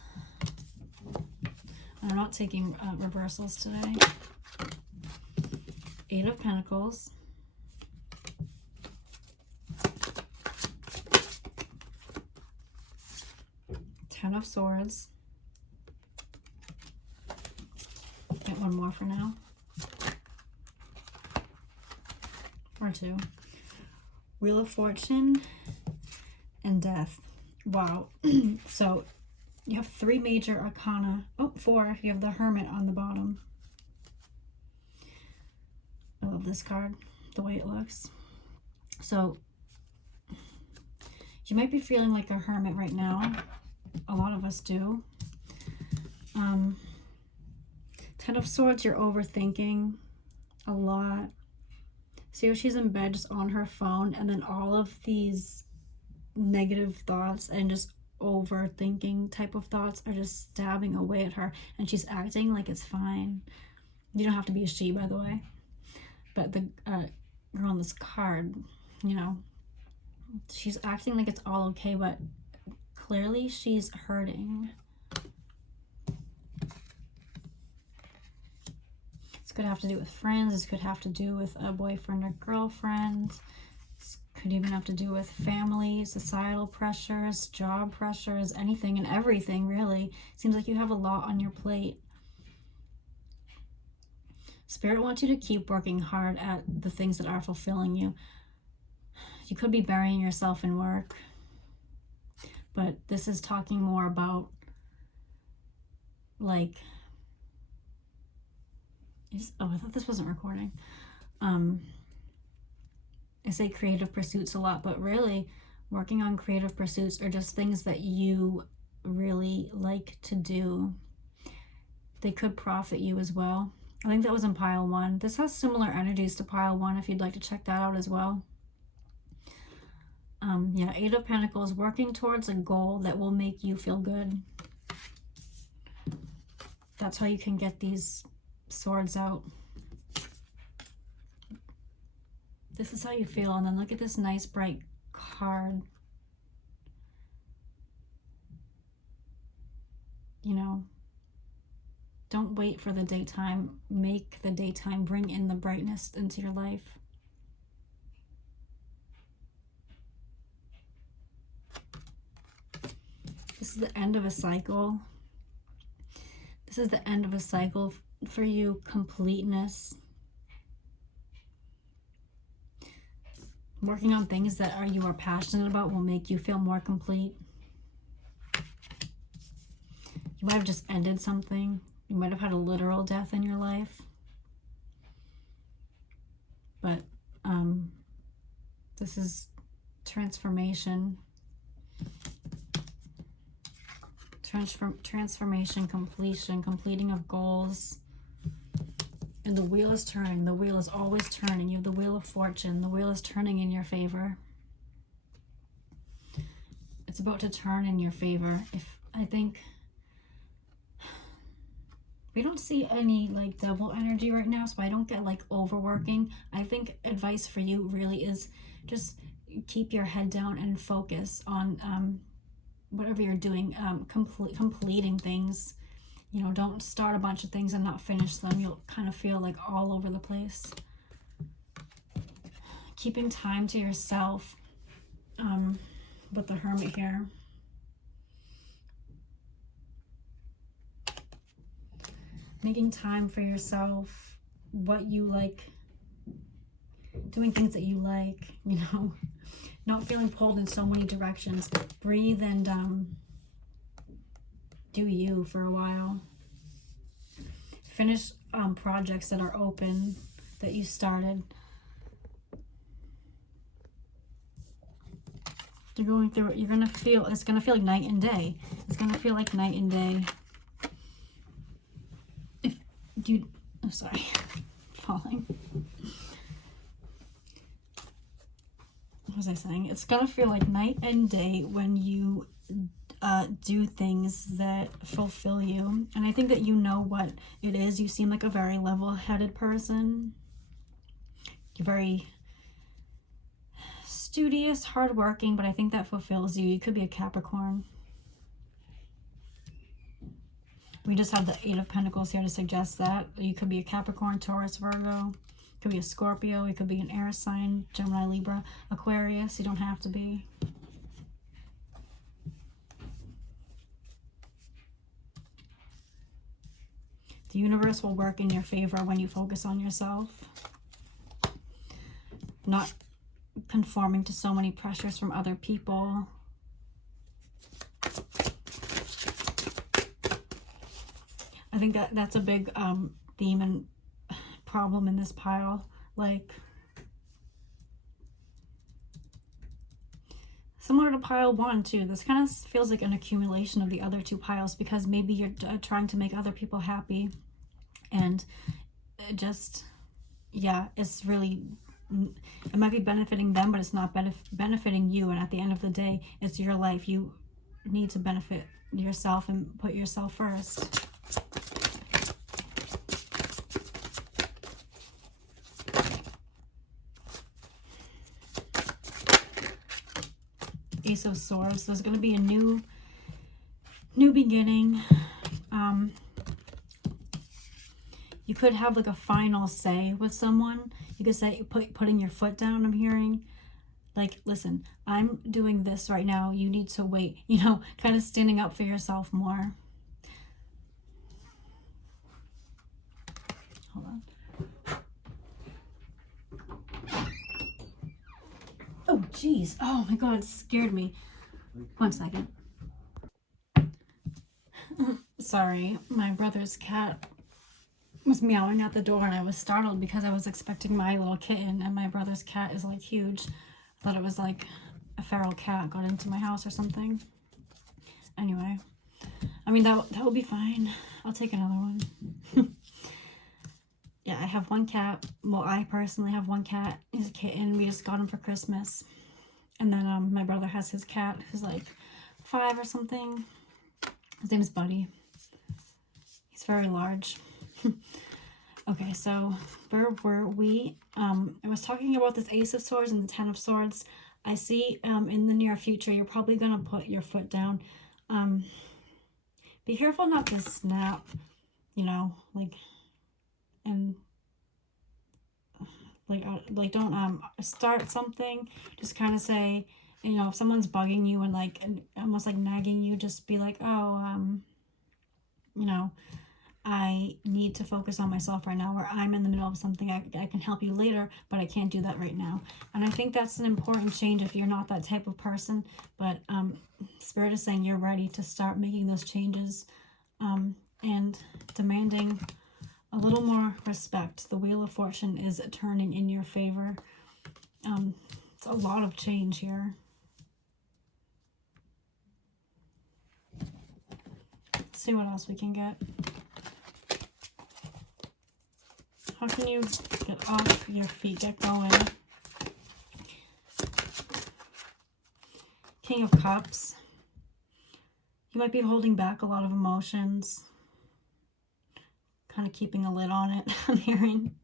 I'm not taking reversals today. 8 of Pentacles. Ten of Swords. Get one more for now. Or 2. Wheel of Fortune and Death. Wow. So you have 3 major arcana. Oh, 4. You have the Hermit on the bottom. I love this card, the way it looks. So you might be feeling like a hermit right now. A lot of us do. 10 of Swords, you're overthinking a lot. See how she's in bed just on her phone, and then all of these negative thoughts and just overthinking type of thoughts are just stabbing away at her, and she's acting like it's fine. You don't have to be a she, by the way. But the girl on this card, you know, she's acting like it's all okay, but clearly she's hurting. This could have to do with friends. This could have to do with a boyfriend or girlfriend. This could even have to do with family, societal pressures, job pressures, anything and everything, really. Seems like you have a lot on your plate. Spirit wants you to keep working hard at the things that are fulfilling you. You could be burying yourself in work, but this is talking more about, like, oh, I thought this wasn't recording. I say creative pursuits a lot, but really working on creative pursuits are just things that you really like to do. They could profit you as well. I think that was in pile 1. This has similar energies to pile 1 if you'd like to check that out as well. Yeah, 8 of Pentacles, working towards a goal that will make you feel good. That's how you can get these swords out. This is how you feel. And then look at this nice bright card. You know, don't wait for the daytime. Make the daytime. Bring in the brightness into your life. This is the end of a cycle. This is the end of a cycle for you. Completeness. Working on things that you are passionate about will make you feel more complete. You might have just ended something. You might have had a literal death in your life. But this is transformation. Transformation, completion, completing of goals. And the wheel is turning. The wheel is always turning. You have the Wheel of Fortune. The wheel is turning in your favor. It's about to turn in your favor. I think we don't see any like devil energy right now, so I don't get like overworking. I think advice for you really is just keep your head down and focus on whatever you're doing, completing things. You know, don't start a bunch of things and not finish them. You'll kind of feel like all over the place. Keeping time to yourself with the Hermit here. Making time for yourself, what you like, doing things that you like, you know, not feeling pulled in so many directions. Breathe and do you for a while. Finish projects that are open, that you started. You're going through it. You're going to feel, it's going to feel like night and day. It's going to feel like night and day. If you, oh, sorry, falling. What was I saying? It's going to feel like night and day when you do things that fulfill you. And I think that you know what it is. You seem like a very level-headed person. You're very studious, hardworking, but I think that fulfills you. You could be a Capricorn. We just have the 8 of Pentacles here to suggest that. You could be a Capricorn, Taurus, Virgo. Could be a Scorpio. You could be an air sign, Gemini, Libra, Aquarius. You don't have to be. The universe will work in your favor when you focus on yourself. Not conforming to so many pressures from other people. think that's a big theme and problem in this pile. Like, similar to pile 1 too, this kind of feels like an accumulation of the other 2 piles, because maybe you're trying to make other people happy, and it just, yeah, it's really, it might be benefiting them, but it's not benefiting you. And at the end of the day, it's your life. You need to benefit yourself and put yourself first. Ace of Swords. There's going to be a new beginning. You could have like a final say with someone. You could say, putting your foot down, I'm hearing. Like, listen, I'm doing this right now. You need to wait. You know, kind of standing up for yourself more. Hold on. Oh, jeez. Oh, my God. It scared me. 1 second. Sorry. My brother's cat was meowing at the door, and I was startled because I was expecting my little kitten, and my brother's cat is like huge. I thought it was like a feral cat got into my house or something. Anyway, I mean, that will be fine. I'll take another one. Yeah, I have 1 cat. Well, I personally have 1 cat. He's a kitten. We just got him for Christmas. And then my brother has his cat who's like 5 or something. His name is Buddy. He's very large. Okay, so where were we? I was talking about this Ace of Swords and the 10 of Swords. I see in the near future, you're probably going to put your foot down. Be careful not to snap, you know, like, and like don't start something. Just kind of say, you know, if someone's bugging you and like, and almost like nagging you, just be like, oh, you know, I need to focus on myself right now, or I'm in the middle of something. I can help you later, but I can't do that right now. And I think that's an important change if you're not that type of person. But Spirit is saying you're ready to start making those changes and demanding a little more respect. The Wheel of Fortune is turning in your favor. It's a lot of change here. Let's see what else we can get. How can you get off your feet, get going? King of Cups. You might be holding back a lot of emotions. Kind of keeping a lid on it, I'm hearing.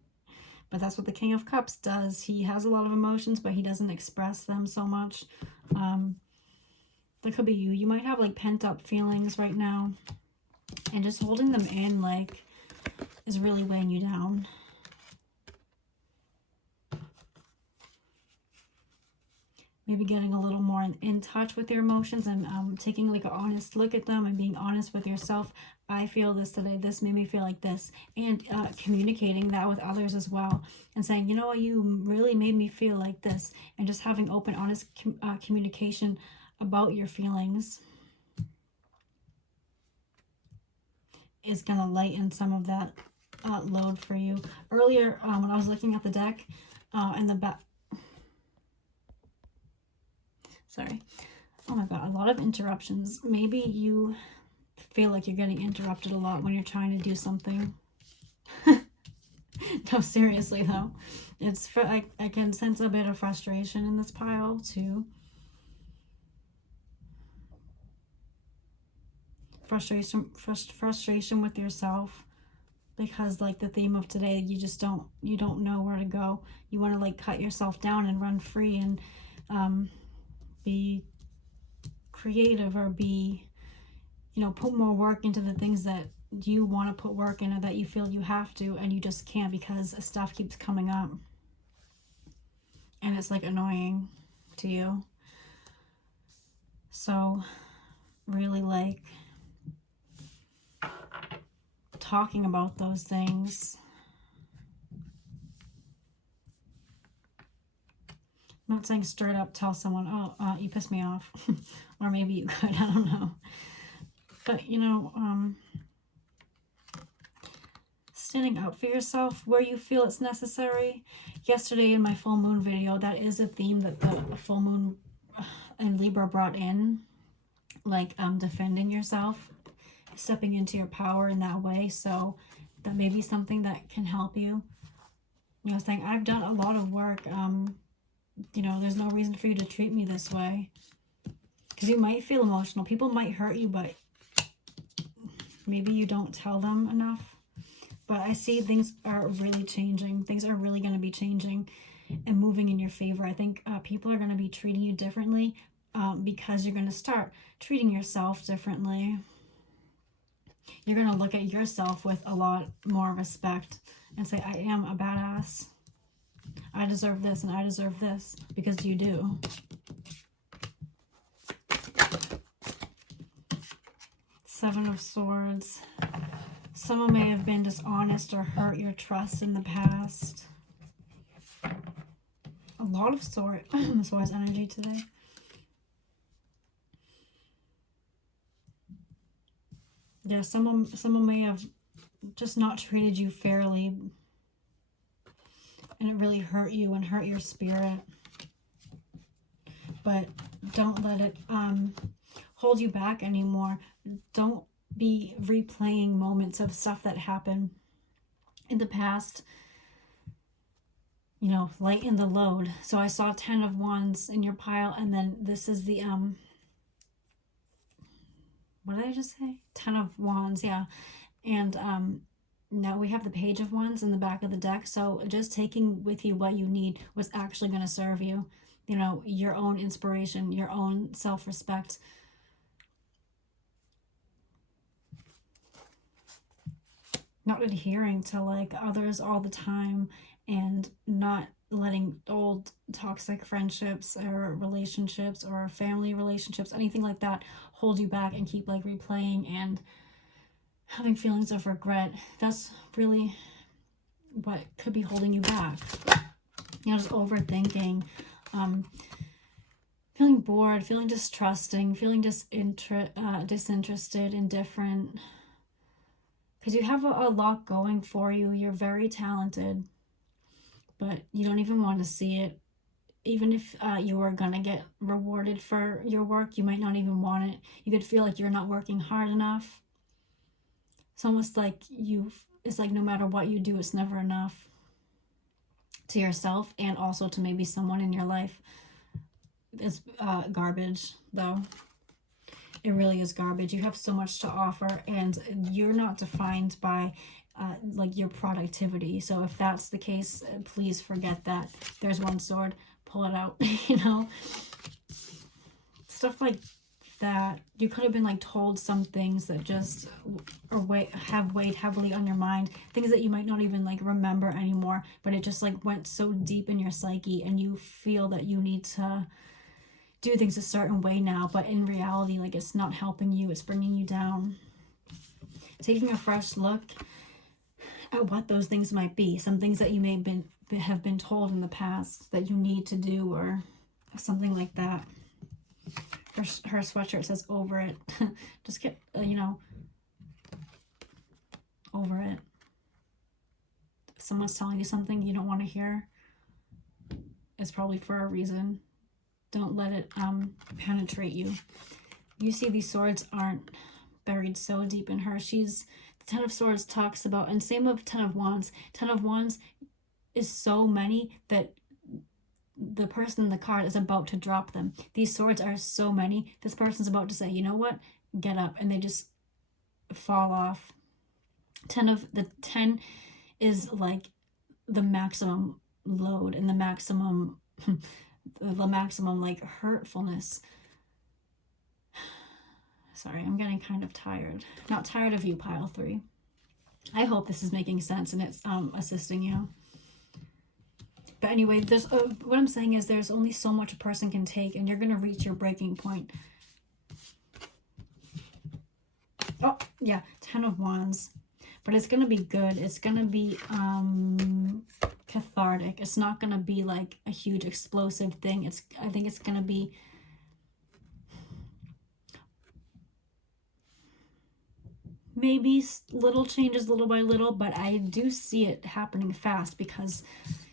But that's what the King of Cups does. He has a lot of emotions, but he doesn't express them so much. That could be you. You might have like pent up feelings right now. And just holding them in like is really weighing you down. Maybe getting a little more in touch with your emotions and taking like an honest look at them and being honest with yourself. I feel this today. This made me feel like this. And communicating that with others as well. And saying, you know what, you really made me feel like this. And just having open, honest communication about your feelings is going to lighten some of that load for you. Earlier, when I was looking at the deck and the back, sorry. Oh my God, a lot of interruptions. Maybe you feel like you're getting interrupted a lot when you're trying to do something. No, seriously though. It's I can sense a bit of frustration in this pile too. Frustration with yourself. Because like the theme of today, you don't know where to go. You want to like cut yourself down and run free and be creative or be, you know, put more work into the things that you want to put work in or that you feel you have to, and you just can't because stuff keeps coming up and it's like annoying to you. So really like talking about those things. I'm not saying straight up tell someone, oh, you pissed me off. Or maybe you could, I don't know. But, you know, standing up for yourself where you feel it's necessary. Yesterday in my full moon video, that is a theme that the full moon in Libra brought in, like defending yourself, stepping into your power in that way. So that may be something that can help you. You know, saying, I've done a lot of work. You know, there's no reason for you to treat me this way. Because you might feel emotional. People might hurt you, but maybe you don't tell them enough. But I see things are really changing. Things are really going to be changing and moving in your favor. I think people are going to be treating you differently because you're going to start treating yourself differently. You're going to look at yourself with a lot more respect and say, I am a badass. I deserve this and I deserve this, because you do. Seven of Swords. Someone may have been dishonest or hurt your trust in the past. A lot of swords energy today. Yeah, someone may have just not treated you fairly, and it really hurt you and hurt your spirit. But don't let it hold you back anymore. Don't be replaying moments of stuff that happened in the past. You know, lighten the load. So I saw 10 of Wands in your pile, and then this is the what did I just say? 10 of Wands, yeah. And now we have the Page of Wands in the back of the deck. So just taking with you what you need, what's actually going to serve you. You know, your own inspiration, your own self-respect. Not adhering to like others all the time, and not letting old toxic friendships or relationships or family relationships, anything like that, hold you back and keep like replaying and having feelings of regret. That's really what could be holding you back. You know, just overthinking, feeling bored, feeling distrusting, feeling disinterested, indifferent. Because you have a lot going for you. You're very talented, but you don't even want to see it. Even if you are going to get rewarded for your work, you might not even want it. You could feel like you're not working hard enough. It's almost like it's like no matter what you do, it's never enough to yourself and also to maybe someone in your life. It's garbage, though. It really is garbage. You have so much to offer, and you're not defined by like your productivity. So if that's the case, please forget that. There's one sword, pull it out. You know, stuff like that. You could have been like told some things that just have weighed heavily on your mind, things that you might not even like remember anymore, but it just like went so deep in your psyche, and you feel that you need to do things a certain way now, but in reality, like, it's not helping you, it's bringing you down. Taking a fresh look at what those things might be, some things that you may have been told in the past that you need to do, or something like that. Her sweatshirt says over it. Just get you know, over it. If someone's telling you something you don't want to hear, it's probably for a reason. Don't let it penetrate you. You see, these swords aren't buried so deep in her. The 10 of Swords talks about, and same with 10 of Wands. 10 of Wands is so many that the person in the card is about to drop them. These swords are so many. This person's about to say, you know what? Get up. And they just fall off. 10 is like the maximum load and the maximum like hurtfulness. Sorry, I'm getting kind of tired. Not tired of you, pile 3. I hope this is making sense and it's assisting you. But anyway, what I'm saying is there's only so much a person can take, and you're going to reach your breaking point. Oh, yeah, 10 of Wands. But it's going to be good. It's going to be cathartic. It's not going to be like a huge explosive thing. I think it's going to be maybe little changes little by little, but I do see it happening fast because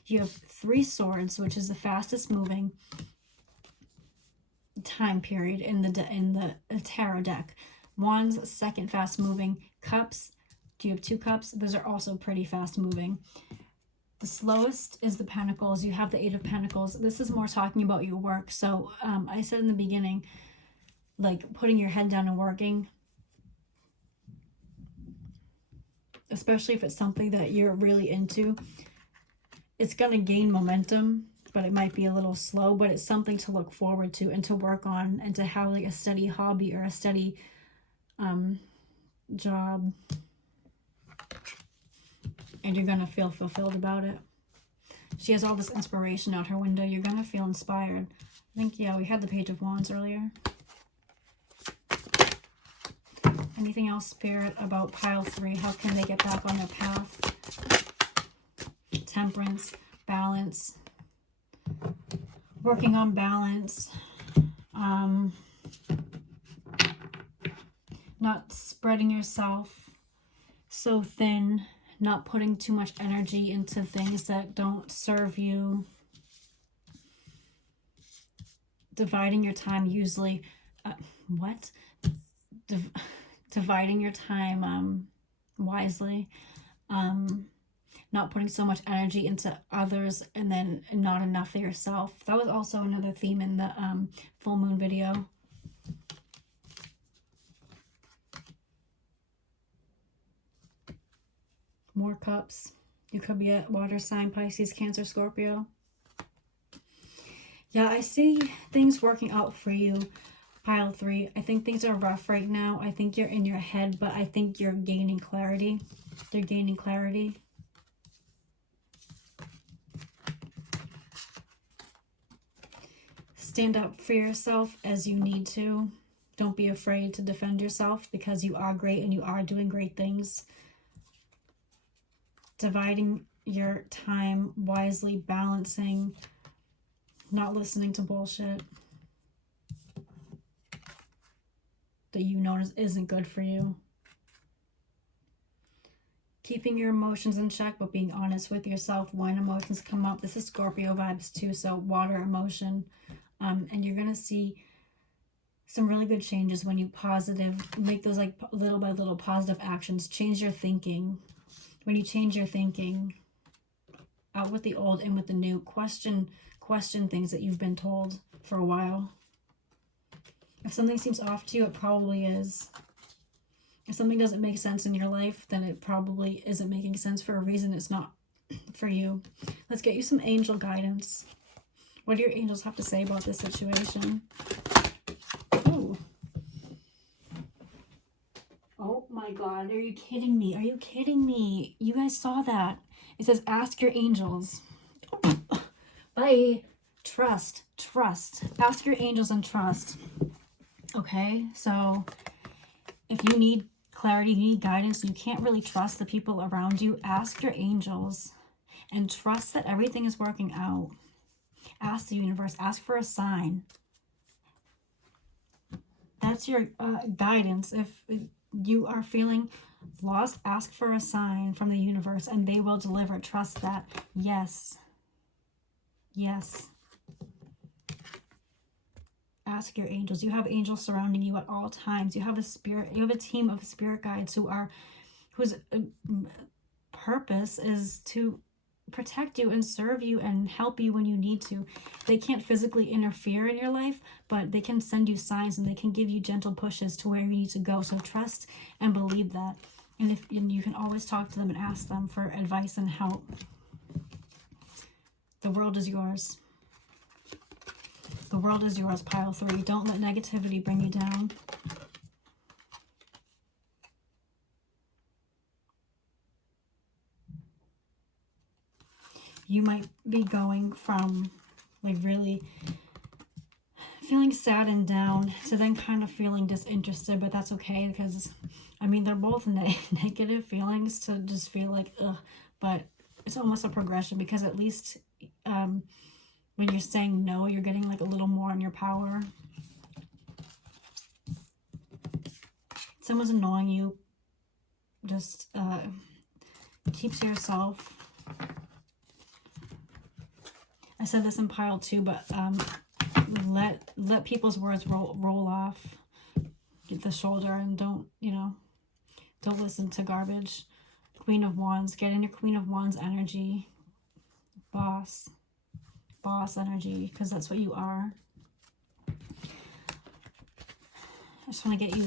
you have 3 swords, which is the fastest moving time period in the tarot deck. Wands, second fast moving. Cups, do you have 2 cups? Those are also pretty fast moving. The slowest is the Pentacles. You have the 8 of Pentacles. This is more talking about your work. So I said in the beginning, like putting your head down and working, especially if it's something that you're really into, it's going to gain momentum, but it might be a little slow, but it's something to look forward to and to work on and to have like a steady hobby or a steady job. And you're going to feel fulfilled about it. She has all this inspiration out her window. You're going to feel inspired. I think, yeah, we had the Page of Wands earlier. Anything else, Spirit, about pile 3? How can they get back on their path? Temperance, balance, working on balance, not spreading yourself so thin, not putting too much energy into things that don't serve you, dividing your time usually, dividing your time wisely, not putting so much energy into others and then not enough for yourself. That was also another theme in the full moon video. More cups. You could be a water sign, Pisces, Cancer, Scorpio. Yeah, I see things working out for you, pile 3. I think things are rough right now. I think you're in your head, but I think you're gaining clarity. They're gaining clarity. Stand up for yourself as you need to. Don't be afraid to defend yourself because you are great and you are doing great things. Dividing your time wisely, balancing, not listening to bullshit that you know isn't good for you. Keeping your emotions in check, but being honest with yourself when emotions come up. This is Scorpio vibes too, so water emotion. And you're going to see some really good changes when you make those like little by little positive actions. Change your thinking. When you change your thinking, out with the old, in with the new. Question things that you've been told for a while. If something seems off to you, it probably is. If something doesn't make sense in your life, then it probably isn't making sense for a reason. It's not for you. Let's get you some angel guidance. What do your angels have to say about this situation? Ooh. Oh my God, are you kidding me? Are you kidding me? You guys saw that. It says, ask your angels. Bye. Trust. Ask your angels and trust. Okay, so if you need clarity, you need guidance, you can't really trust the people around you, ask your angels and trust that everything is working out. Ask the universe, ask for a sign. That's your guidance. If you are feeling lost, ask for a sign from the universe and they will deliver. Trust that. Yes. Ask your angels. You have angels surrounding you at all times. You have a team of spirit guides whose purpose is to protect you and serve you and help you when you need to. They can't physically interfere in your life, but they can send you signs and they can give you gentle pushes to where you need to go. So trust and believe that. And you can always talk to them and ask them for advice and help. The world is yours. The world is yours, pile 3. Don't let negativity bring you down. You might be going from like really feeling sad and down to then kind of feeling disinterested, but that's okay because, I mean, they're both negative feelings to just feel like, ugh, but it's almost a progression because at least when you're saying no, you're getting like a little more in your power. Someone's annoying you. Just keep to yourself. I said this in pile 2, but let people's words roll off the shoulder, and don't, you know, don't listen to garbage. Queen of Wands, get in your Queen of Wands energy. Boss energy, because that's what you are. I just want to get you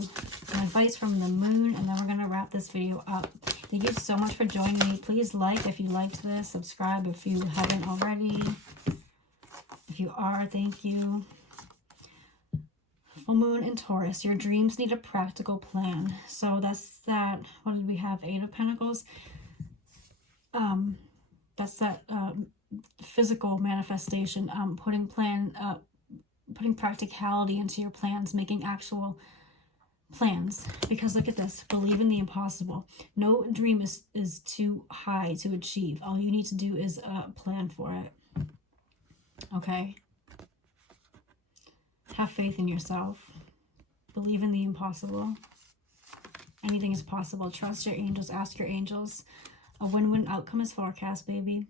some advice from the moon, and then we're going to wrap this video up. Thank you so much for joining me. Please like if you liked this. Subscribe if you haven't already. If you are, thank you. Full moon in Taurus. Your dreams need a practical plan. So that's that. What did we have? 8 of Pentacles. That's that physical manifestation. Putting practicality into your plans, making actual plans. Because look at this. Believe in the impossible. No dream is too high to achieve. All you need to do is plan for it. Okay? Have faith in yourself. Believe in the impossible. Anything is possible. Trust your angels. Ask your angels. A win-win outcome is forecast, baby.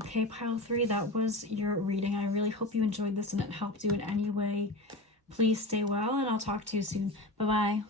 Okay, pile 3, that was your reading. I really hope you enjoyed this and it helped you in any way. Please stay well, and I'll talk to you soon. Bye-bye.